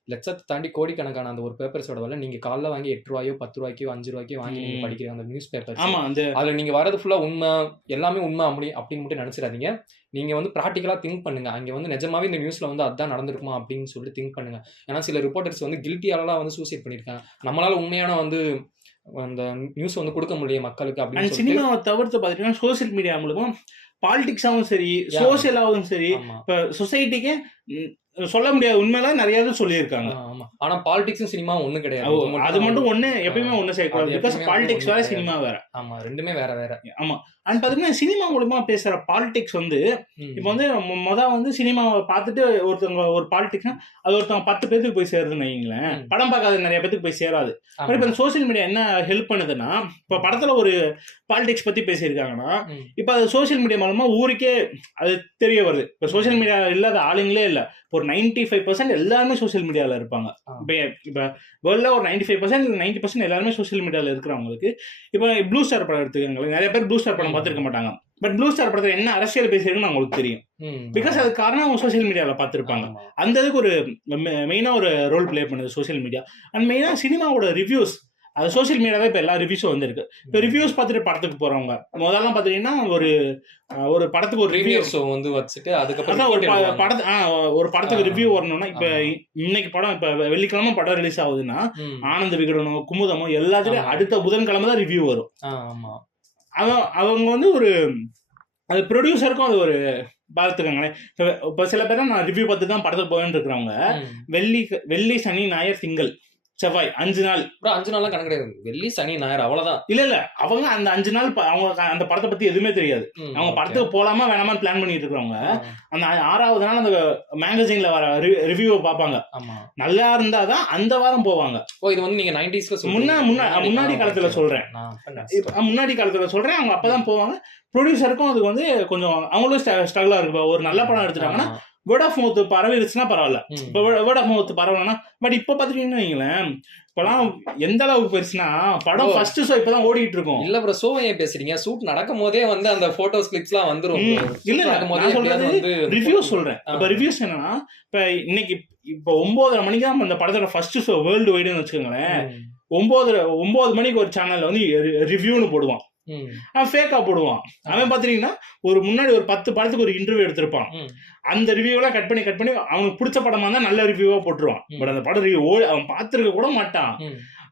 லட்சத்த தாண்டி கோடிக்கணக்கான அந்த ஒரு பேப்பர்ஸோட விலை நீங்க காலைல வாங்கி ரூ. 8 ரூ. 10 ரூ. 5 வாங்கி நீங்க படிக்கிற அந்த நியூஸ் பேப்பர்ஸ். ஆமா. அதுல நீங்க வரது ஃபுல்லா உண்மை, எல்லாமே உண்மை அப்படின்னு மட்டும் நினைச்சிடாதீங்க. நீங்க வந்து பிராக்டிகலா திங்க் பண்ணுங்க. அங்க வந்து நிஜமாவே இந்த நியூஸ்ல வந்து அதான் நடந்திருக்குமா அப்படின்னு சொல்லிட்டு திங்க் பண்ணுங்க. ஏன்னா சில ரிப்போர்ட்டர்ஸ் வந்து கில்ட்டியாலலாம் வந்து சூசைட் பண்ணியிருக்காங்க. நம்மளால உண்மையான வந்து அந்த நியூஸ் வந்து கொடுக்க முடியும் மக்களுக்கு அப்படின்னு அண்ட் சொல்லிட்டு. சினிமாவை தவிர்த்து பார்த்தீங்கன்னா சோசியல் மீடியா மூலமா பாலிடிக்ஸாவும் சரி, Yeah. சோசியலாவும் சரி, ஆமா. இப்ப சொசைட்டிக்கு சொல்ல முடியாத உண்மையெல்லாம் நிறைய சொல்லியிருக்காங்க. ஆமா. ஆனா பாலிடிக்ஸும் சினிமாவும் ஒண்ணு கிடையாது. அது மட்டும் ஒண்ணு எப்பயுமே ஒண்ணு செய்யக்கூடாது. அது பிகாஸ் எப்பயுமே பாலிடிக்ஸ் ஒண்ணு வேற, கிடையாது. சினிமா வேற. ஆமா. 2மே வேற வேற. ஆமா. அண்ட் பாத்தீங்கன்னா சினிமா மூலமா பேசுற பாலிடிக்ஸ் வந்து இப்ப வந்து வந்து சினிமாவை பார்த்துட்டு ஒருத்தவங்க ஒரு பாலிடிக்ஸ்னா அது ஒருத்தவங்க 10 பேருக்கு போய் சேருதுன்னு வைங்களேன். படம் பார்க்காத நிறைய பேருக்கு போய் சேராது. ஆமா. இப்ப சோசியல் மீடியா என்ன ஹெல்ப் பண்ணுதுன்னா, இப்ப படத்துல ஒரு பாலிடிக்ஸ் பத்தி பேசியிருக்காங்கன்னா, இப்ப அது சோசியல் மீடியா மூலமா ஊருக்கே அது தெரிய வருது. இப்ப சோசியல் மீடியா இல்லாத ஆளுங்களே இல்ல. ஒரு 95% எல்லாருமே சோசியல் மீடியால இருப்பாங்க. இப்ப வேர்ல்ட்ல ஒரு 95% 90% எல்லாருமே சோசியல் மீடியால இருக்கிறவங்களுக்கு இப்ப ப்ளூ ஸ்டார் படம் எடுத்துக்கோங்களேன். நிறைய பேர் ப்ளூ ஸ்டார் படம் பார்த்திருக்க மாட்டாங்க. பட் ப்ளூ ஸ்டார் படத்துல என்ன அரசியல் பேசியிருக்குன்னு அவங்களுக்கு தெரியும். பிகாஸ் அது காரணம் அவங்க சோசியல் மீடியால பார்த்திருப்பாங்க. அந்த இதுக்கு ஒரு மெயினா ஒரு ரோல் பிளே பண்ணுது சோசியல் மீடியா. அண்ட் மெயினா சினிமாவோட ரிவ்யூஸ் அது சோசியல் மீடியாவே இப்போ எல்லா ரிவ்யூஸும் வந்திருக்கு. இப்போ ரிவ்யூஸ் பார்த்துட்டு படத்துக்கு போறவங்க முதல்லாம் பார்த்தீங்கன்னா ஒரு படத்துக்கு ஒரு ரிவ்யூ ஷோ வந்து வச்சுட்டு அதுக்கப்புறம் ஒரு படத்துக்கு ரிவ்யூ வரணும்னா இப்ப இன்னைக்கு படம் இப்ப வெள்ளிக்கிழமை படம் ரிலீஸ் ஆகுதுன்னா ஆனந்த விகடனோ குமுதமோ எல்லாத்துலயும் அடுத்த புதன்கிழமை தான் ரிவ்யூ வரும். அவங்க வந்து ஒரு அது ப்ரொடியூசருக்கும் அது ஒரு பார்த்துக்கோங்களேன். இப்போ சில பேர் நான் ரிவ்யூ பார்த்து தான் படத்துக்கு போவேன்னு இருக்கிறவங்க வெள்ளி சனி ஞாயிறு திங்கள் செவ்வாய் 5 நாள். 5 நாள்லாம் கணக்கு கிடையாது. வெள்ளி சனி ஞாயிறு அவ்வளவுதான். இல்ல அவங்க அந்த 5 நாள் அவங்க அந்த படத்தை பத்தி எதுவுமே தெரியாது. அவங்க படத்துக்கு போலாமா வேணாமான்னு பிளான் பண்ணிட்டு இருக்கிறவங்க அந்த 6வது நாள் அந்த மேகசின்ல வர ரிவ்யூவை பார்ப்பாங்க. நல்லா இருந்தாதான் அந்த வாரம் போவாங்க. இது வந்து நீங்க 90ஸ்ல முன்னாடி காலத்துல சொல்றேன். முன்னாடி காலத்துல சொல்றேன். அவங்க அப்பதான் போவாங்க. ப்ரொடியூசருக்கும் அது வந்து கொஞ்சம் அவங்களும் ஸ்ட்ரகிளா இருக்கு. ஒரு நல்ல படம் எடுத்துட்டாங்கன்னா வேர்ட் ஆஃப் மவுத் பரவிடுச்சுன்னா பரவாயில்ல. இப்போ வேர்ட் ஆஃப் மவுத் பரவலன்னா பட் இப்போ பாத்துட்டீங்கன்னா வைங்களேன், இப்பெல்லாம் எந்த அளவுக்கு பெருசுனா படம் ஃபர்ஸ்ட் ஷோ இப்பதான் ஓடிட்டு இருக்கும். இல்ல ப்ரோ, ஷோ ஏன் பேசுறீங்க? ஷூட் நடக்கும் போதே வந்து அந்த போட்டோஸ் கிளிப்ஸ்லாம் வந்துரும். இல்ல நான் சொல்றது ரிவ்யூ சொல்றேன். இப்ப ரிவ்யூஸ் என்னன்னா இப்ப இன்னைக்கு இப்போ 9:30 மணிக்கு தான் அந்த படத்தோட ஃபர்ஸ்ட் ஷோ வேர்ல்டு வைடுன்னு வச்சுக்கோங்களேன். 9 மணிக்கு ஒரு சேனல்ல வந்து ரிவ்யூன்னு போடுவான். அவன் ஃபேக்கா போடுவான். அவன் பாத்தீங்கன்னா முன்னாடி ஒரு 10 படத்துக்கு ஒரு இன்டர்வியூ எடுத்திருப்பான். அந்த ரிவ்யூலாம் கட் பண்ணி அவனுக்கு பிடிச்ச படமா இருந்தா நல்ல ரிவ்யூவா போட்டுருவான். பட் அந்த படம் ரிவ்யூ அவன் பார்த்திருக்க கூட மாட்டான்.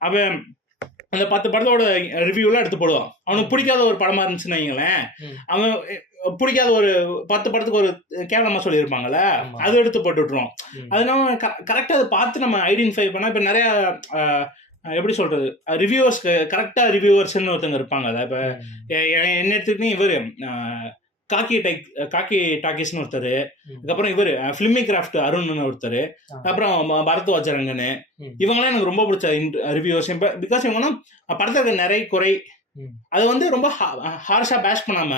அவன் அந்த 10 படத்தோட ரிவ்யூலாம் எடுத்து போடுவான். அவனுக்கு பிடிக்காத ஒரு படமா இருந்துச்சுன்னு வைங்களேன், அவன் பிடிக்காத ஒரு 10 படத்துக்கு ஒரு கேவலமா சொல்லியிருப்பாங்கல்ல அது எடுத்து போட்டு விட்டுருவான். அது நம்ம கரெக்டா அதை பார்த்து நம்ம ஐடென்டிஃபை பண்ணா இப்ப நிறைய எப்படி சொல்றது ரிவ்யூவர்ஸ் கரெக்டா ரிவ்யூவர்ஸ்ன்னு ஒருத்தங்க இருப்பாங்க. இப்ப என்ன எடுத்துக்கிட்டீங்க இவரு காக்கி டாக்கிஸ்னு ஒருத்தர், அதுக்கப்புறம் இவரு பிலிமி கிராஃப்ட் அருண்னு ஒருத்தர், அப்புறம் பரத்வாஜரங்கன்னு இவங்களாம் எனக்கு ரொம்ப பிடிச்ச ரிவ்யூவர்ஸ். பிகாஸ் இவங்கன்னா படத்துல நிறைய குறை அது வந்து ரொம்ப ஹார்ஷா பேஷ் பண்ணாம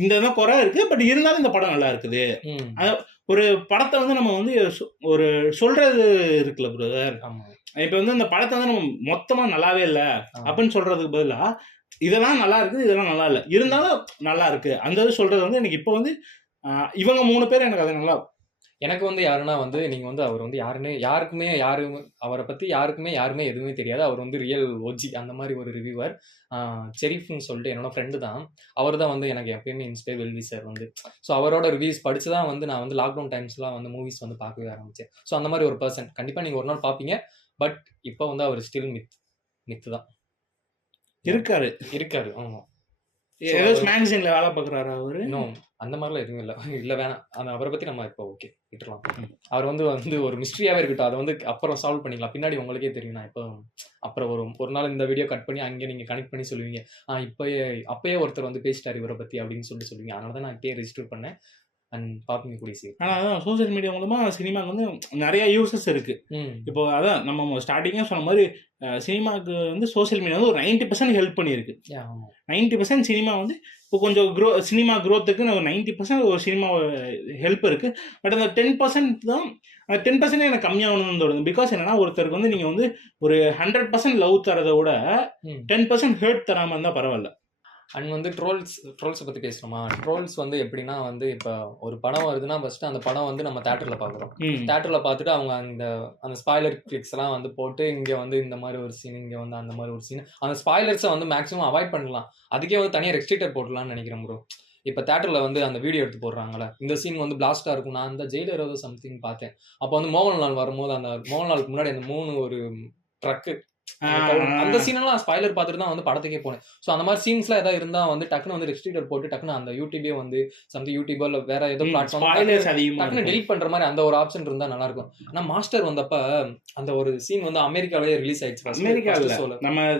இந்த குறை இருக்கு பட் இருந்தாலும் இந்த படம் நல்லா இருக்குது. ஒரு படத்தை வந்து நம்ம வந்து ஒரு சொல்றது இருக்குல்ல பிரதர், இப்ப வந்து இந்த படத்தை வந்து நம்ம மொத்தமா நல்லாவே இல்லை அப்படின்னு சொல்றதுக்கு பதிலா இதெல்லாம் நல்லா இருக்குது இதெல்லாம் நல்லா இல்லை இருந்தாலும் நல்லா இருக்கு அந்த சொல்றது வந்து எனக்கு இப்போ வந்து இவங்க 3 பேர் எனக்கு அது நல்லா. எனக்கு வந்து யாருன்னா வந்து நீங்க வந்து அவர் வந்து அவரை பத்தி யாருமே எதுவுமே தெரியாது. அவர் வந்து ரியல் ஒஜி அந்த மாதிரி ஒரு ரிவ்யூவர். செரீஃப்னு சொல்லிட்டு என்னோட ஃப்ரெண்டு தான். அவர் தான் வந்து எனக்கு எப்பயுமே இன்ஸ்பயர் வெல்வி சார் வந்து. ஸோ அவரோட ரிவ்யூஸ் படிச்சு தான் வந்து நான் வந்து லாக்டவுன் டைம்ஸ்லாம் வந்து மூவிஸ் வந்து பார்க்கவே ஆரம்பிச்சேன். ஸோ அந்த மாதிரி ஒரு பர்சன் கண்டிப்பா நீங்க ஒரு நாள் பார்ப்பீங்க. பட் இப்போ வந்து அவர் ஸ்டில் மித்து தான் இருக்காரு. ஆமா, மேகசின்ல வேலை பார்க்குறாரு அவரு. இன்னும் அந்த மாதிரிலாம் எதுவும் இல்லை வேணாம். அந்த அவரை பத்தி நம்ம இப்போ ஓகே விட்டுலாம். அவர் வந்து ஒரு மிஸ்ட்ரியாவே இருக்கட்டும். அதை வந்து அப்புறம் சால்வ் பண்ணிக்கலாம். பின்னாடி உங்களுக்கே தெரியும். நான் இப்போ அப்புறம் ஒரு நாள் இந்த வீடியோ கட் பண்ணி அங்கே நீங்க கனெக்ட் பண்ணி சொல்லுவீங்க, அப்பயே ஒருத்தர் வந்து பேசிட்டாரு இவரை பத்தி அப்படின்னு சொல்லுவீங்க. அதனால தான் நான் இப்பயே ரெஜிஸ்டர் பண்ணேன். அண்ட் பார்ப்பீங்க கூடிய சீக்கிரம். ஆனால் அதான் சோசியல் மீடியா மூலமாக சினிமாவுக்கு வந்து நிறைய யூசஸ் இருக்குது. இப்போ அதான் நம்ம ஸ்டார்டிங்காக சொன்ன மாதிரி சினிமாவுக்கு வந்து சோசியல் மீடியா வந்து ஒரு 90% ஹெல்ப் பண்ணியிருக்கு. 90% சினிமா வந்து இப்போ கொஞ்சம் சினிமா க்ரோத்துக்கு ஒரு 90% ஒரு சினிமா ஹெல்ப் இருக்குது. பட் அந்த 10% தான் 10% எனக்கு கம்மியாகணும்னு தோணுது. பிகாஸ் என்னன்னா ஒருத்தருக்கு வந்து நீங்கள் வந்து ஒரு 100% லவ் தரதை விட 10% ஹர்ட் தராமல் இருந்தால் பரவாயில்ல. அண்ட் வந்து ட்ரோல்ஸை பற்றி பேசணுமா? ட்ரோல்ஸ் வந்து எப்படின்னா வந்து இப்போ ஒரு படம் வருதுன்னா ஃபஸ்ட்டு அந்த படம் வந்து நம்ம தேட்டரில் பார்க்குறோம். தேட்டரில் பார்த்துட்டு அவங்க அந்த ஸ்பாய்லர் கிளிக்ஸ் எல்லாம் வந்து போட்டு இங்கே வந்து இந்த மாதிரி ஒரு சீன், இங்கே வந்து அந்த மாதிரி ஒரு சீன், அந்த ஸ்பாய்லர்ஸை வந்து மேக்ஸிமம் அவாய்ட் பண்ணலாம். அதுக்கே வந்து தனியாக ரெஸ்ட்ரிக்டர் போடலாம்னு நினைக்கிறேன் ப்ரோ. இப்போ தேட்டரில் வந்து அந்த வீடியோ எடுத்து போடுறாங்களே, இந்த சீன் வந்து பிளாஸ்டாக இருக்கும். நான் அந்த ஜெயிலர் ஏதோ சம்திங் பார்த்தேன். அப்போ வந்து மோகன்லால் வரும்போது அந்த மோகன்லாலுக்கு முன்னாடி அந்த 3 ஒரு ட்ரக்கு அந்த சீனெல்லாம் ஸ்பாய்லர் பார்த்துட்டு தான் வந்து படத்துக்கே போனேன். ஸோ அந்த மாதிரி சீன்ஸ்லாம் ஏதாவது இருந்தால் வந்து டக்குன்னு வந்து ரெஸ்ட்ரிக்டர் போட்டு டக்குன்னு அந்த யூடியூபே வந்து சம்திங் யூடியூபோ இல்லை வேற ஏதோ பிளாட்ஃபார்ம் டக்குன்னு டெலிட் பண்ற மாதிரி அந்த ஒரு ஆப்ஷன் இருந்தால் நல்லா இருக்கும். ஆனால் மாஸ்டர் வந்தப்ப அந்த ஒரு சீன் வந்து அமெரிக்காவே ரிலீஸ் ஆயிடுச்சு. அமெரிக்காவில் நம்ம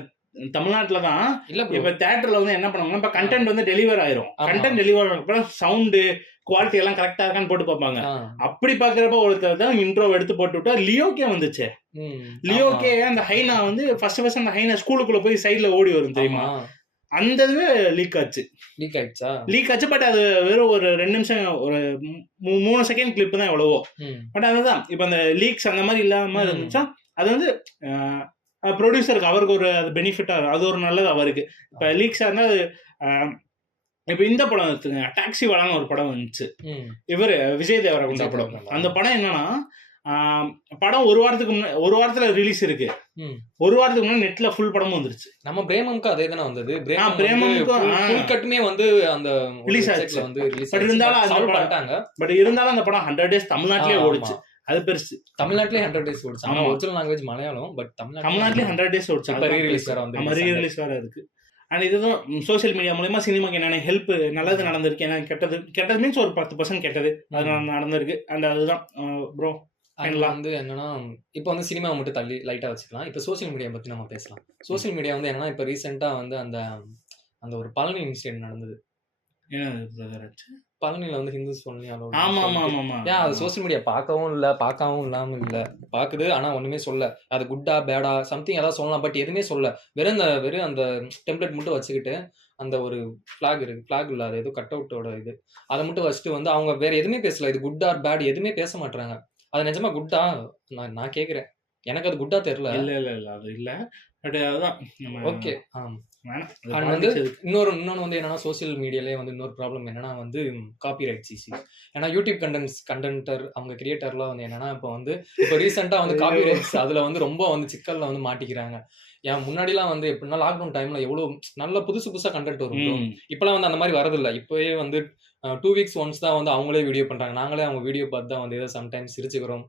தமிழ்நாட்டில் தான் இல்லை. இப்போ தேட்டரில் வந்து என்ன பண்ணுவாங்கன்னா இப்போ கண்டென்ட் வந்து டெலிவர் ஆயிரும். கண்டென்ட் டெலிவர் ஆகிறப்ப சவுண்டு குவாலிட்டி எல்லாம் கரெக்டா இருக்கான்னு போட்டு பார்ப்பாங்க. அப்படி பாக்குறப்ப ஒருத்தர் தான் இன்ட்ரோ எடுத்து போட்டு விட்டா லியோக்கே வந்துச்சு. லியோக்கே அந்த ஹைனா வந்து ஃபர்ஸ்ட் அந்த ஹைனா ஸ்கூலுக்குள்ள போய் சைட்ல ஓடி வரும் தெரியுமா? அந்த இதுவே லீக் ஆச்சு. பட் அது வெறும் ஒரு 2 நிமிஷம் ஒரு 3 செகண்ட் கிளிப் தான் எவ்வளவோ. பட் அதுதான் இப்ப அந்த லீக்ஸ் அந்த மாதிரி இல்லாம இருந்துச்சா அது வந்து ப்ரொடியூசருக்கு அவருக்கு ஒரு பெனிஃபிட்டா அது ஒரு நல்லது அவருக்கு. இப்ப லீக்ஸா இருந்தா அது இப்ப இந்த படம் எடுத்துங்க, டாக்ஸி வாலான்னு ஒரு படம் வந்துச்சு. இவரு விஜய் தேவரகுண்டா படம். அந்த படம் என்னன்னா படம் ஒரு வாரத்துல ரிலீஸ் இருக்கு. ஒரு வாரத்துக்கு முன்னாடி நெட்ல ஃபுல் படமும் வந்துருச்சு. நம்ம பிரேமம்க்கு அதே தானே வந்தது. பிரேமம்க்கு வந்து அந்த ரிலீஸ் ஆச்சு. பட் இருந்தாலும் அந்த படம் 100 days தமிழ்நாட்டிலே ஓடிச்சு. அது பெருசு. தமிழ்நாட்டிலே 100 days ஓடிச்சு. ஆனா ஒரிஜினல் லாங்குவேஜ் மலையாளம். பட் தமிழ்நாட்டிலே 100 days ஓடிச்சு. ரீ-ரிலீஸ் வேற இருக்கு. அண்ட் இதுதான் சோசியல் மீடியா மூலமா சினிமாக்கு என்னென்ன ஹெல்ப் நல்லது நடந்திருக்கு, என்ன கெட்டது மீன்ஸ் ஒரு 10% கெட்டது அது நடந்திருக்கு. அண்ட் அதுதான் ப்ரோ வந்து என்னன்னா இப்போ வந்து சினிமா மட்டும் தள்ளி லைட்டா வச்சுக்கலாம். இப்போ சோசியல் மீடியா பத்தி நம்ம பேசலாம். சோசியல் மீடியா வந்து என்னன்னா இப்போ ரீசெண்டா வந்து அந்த ஒரு பழனி இன்சிடென்ட் நடந்தது. பழனியில வந்து ஹிந்துஸ் அது சோசியல் மீடியா பார்க்கவும் இல்லாம இல்ல பாக்குது. ஆனா ஒண்ணுமே சொல்ல அது குட்டா பேடா சம்திங் ஏதாவது சொல்லலாம். பட் எதுவுமே சொல்ல வெறும் அந்த டெம்ப்ளேட் மட்டும் வச்சுக்கிட்டு அந்த ஒரு ஃபிளாக் இருக்கு, ஃபிளாக் இல்ல அது ஏதோ கட் அவுட்டோட இது அதை மட்டும் வச்சுட்டு வந்து அவங்க வேற எதுவுமே பேசல. இது குட் ஆர் பேட் எதுவுமே பேச மாட்டாங்க. அது நிஜமா குட்டா? நான் கேக்குறேன், எனக்கு அது குட்டா தெரியல. இல்ல அது இல்ல. பட் அதுதான் ஓகே. வந்து இன்னொன்னு வந்து என்னன்னா சோசியல் மீடியாலே வந்து இன்னொரு ப்ராப்ளம் என்னன்னா வந்து காப்பிரைட்ஸ் இஷ்யூஸ். ஏன்னா யூடியூப் கண்டென்டர் அவங்க கிரியேட்டர்லாம் வந்து என்னன்னா இப்போ ரீசெண்டா வந்து காப்பிரைட்ஸ் அதுல வந்து ரொம்ப வந்து சிக்கல்ல வந்து மாட்டிக்கிறாங்க. ஏன் முன்னாடிலாம் வந்து எப்படின்னா லாக்டவுன் டைம்ல எவ்வளவு நல்ல புதுசா கண்டென்ட் வரும். இப்பெல்லாம் வந்து அந்த மாதிரி வரதில்லை. இப்போவே வந்து 2 weeks ஒன்ஸ் தான் வந்து அவங்களே வீடியோ பண்றாங்க. நாங்களே அவங்க வீடியோ பார்த்து தான் வந்து ஏதோ சம்டைம்ஸ் சிரிச்சுக்கிறோம்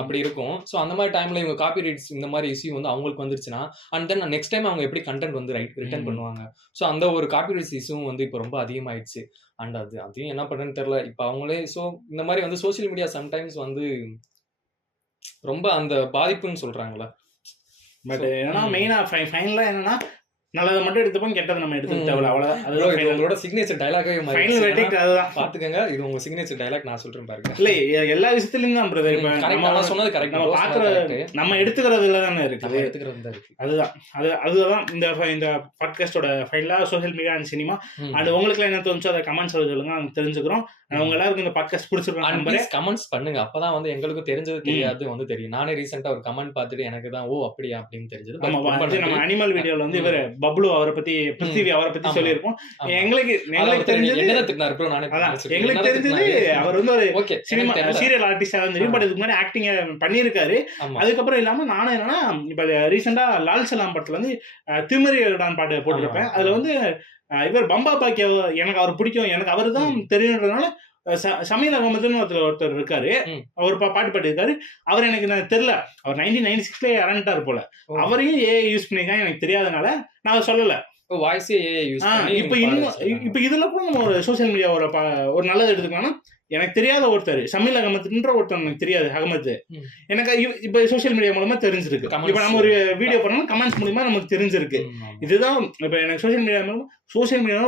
அப்படி இருக்கும். ஸோ அந்த மாதிரி டைம்ல இவங்க காப்பிரைட்ஸ் இந்த மாதிரி இஷ்யூ வந்து அவங்களுக்கு வந்துருச்சுன்னா அண்ட் தென் நெக்ஸ்ட் டைம் அவங்க எப்படி கண்டென்ட் வந்து ரிட்டர்ன் பண்ணுவாங்க. ஸோ அந்த ஒரு காப்பிரைட்ஸ் இஷ்யூவும் வந்து இப்போ ரொம்ப அதிகமாயிடுச்சு. அண்ட் அதையும் என்ன பண்ணுறேன்னு தெரியல இப்போ அவங்களே. ஸோ இந்த மாதிரி வந்து சோசியல் மீடியா சம்டைம்ஸ் வந்து ரொம்ப அந்த பாதிப்புன்னு சொல்றாங்களா. பட் ஏன்னா மெயினா ஃபைனலா என்னன்னா நல்லதை மட்டும் எடுத்துப்போம், கெட்டதை நம்ம எடுத்துக்க தேவையில்ல. அவ்வளவுதான் உங்களோட சிக்னேச்சர் டயலாகவே ஃபைனல் வெர்டிக்ட். அதுதான் பாத்துக்கங்க, இது உங்க சிக்னேச்சர் டயலாக். நான் சொல்றேன் பாருங்க. இல்ல எல்லா விஷயத்துலயும் தான் பிரதர். இப்ப நம்ம சொன்னது கரெக்ட். நம்ம பாக்குறது நம்ம எடுத்துக்கிறதுல தானே இருக்குது. அதுதான் அதுதான் இந்த பாட்காஸ்டோட ஃபைனலா social media and cinema. And உங்களுக்கு என்ன தோணுச்சோ அதை கமெண்ட்ஸ் சொல்லுங்க, நாங்க தெரிஞ்சுக்கிறோம். உங்க எல்லாருக்கும் இந்த பாட்காஸ்ட் பிடிச்சிருக்கோம். கமெண்ட்ஸ் பண்ணுங்க, அப்பதான் வந்து எங்களுக்கும் தெரிஞ்சது தெரியாது வந்து தெரியும். நானே ரீசெண்டா ஒரு கமெண்ட் பார்த்துட்டு எனக்கு தான் ஓ அப்படியா அப்படின்னு தெரிஞ்சது. நம்ம அனிமல் வீடியோல வந்து இவர் பப்ளு அவரை பத்தி பிருத்திவி அவரை பத்தி சொல்லியிருப்போம். எங்களுக்கு தெரிஞ்சது எங்களுக்கு தெரிஞ்சது அவர் வந்து ஒரு சினிமா சீரியல் ஆர்டிஸ்டா தெரியும். பட் இதுக்கு முன்னாடி ஆக்டிங் பண்ணியிருக்காரு. அதுக்கப்புறம் இல்லாம நானும் என்னன்னா இப்ப ரீசெண்டா லால் சலாம் படத்துல வந்து திமிரிடான் பாட்டு போட்டிருப்பேன். அதுல வந்து இவர் பம்பா பாக்கிய எனக்கு அவர் பிடிக்கும், எனக்கு அவரு தான் தெரியுன்றதுனால சமீர் அகமதுன்னு ஒருத்தர் இருக்காரு, அவர் பாட்டு பாடிருக்காரு. அவர் எனக்கு தெரியல, அவர் 1996 இறந்துட்டாரு போல. அவரையும் ஏஐ யூஸ் பண்ணிருக்காங்க, எனக்கு தெரியாதனால நான் சொல்லல. இப்ப இதுல கூட நம்ம ஒரு சோசியல் மீடியா ஒரு நல்லது எடுத்துக்கலாம்னா, எனக்கு தெரியாத ஒருத்தர் சமீர் அகமதுன்ற ஒருத்தர் எனக்கு தெரியாது அகமது, எனக்கு இப்ப சோசியல் மீடியா மூலமா தெரிஞ்சிருக்கு. இப்ப நம்ம ஒரு வீடியோ பண்ணோம்னா கமெண்ட்ஸ் மூலமா நமக்கு தெரிஞ்சிருக்கு. இதுதான் இப்ப எனக்கு சோசியல் மீடியா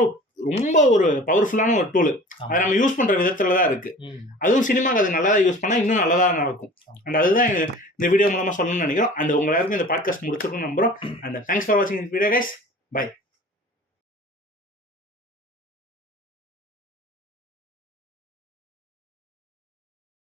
ரொம்ப ஒரு பவர்ஃபுல்லான ஒரு டூல். அதை நம்ம யூஸ் பண்ற விதத்துல தான் இருக்கு. அதுவும் சினிமாக்கு அது நல்லா யூஸ் பண்ணா இன்னும் நல்லதா நடக்கும். அண்ட் அதுதான் இந்த வீடியோ மூலமா சொல்லணும்னு நினைக்கிறோம். அண்ட் உங்க எல்லாருக்கும் இந்த பாட்காஸ்ட் முடிச்சிருக்கும்னு நம்புறோம். அண்ட் தேங்க்ஸ் ஃபார் வாட்சிங் திஸ் வீடியோ கைஸ். பை.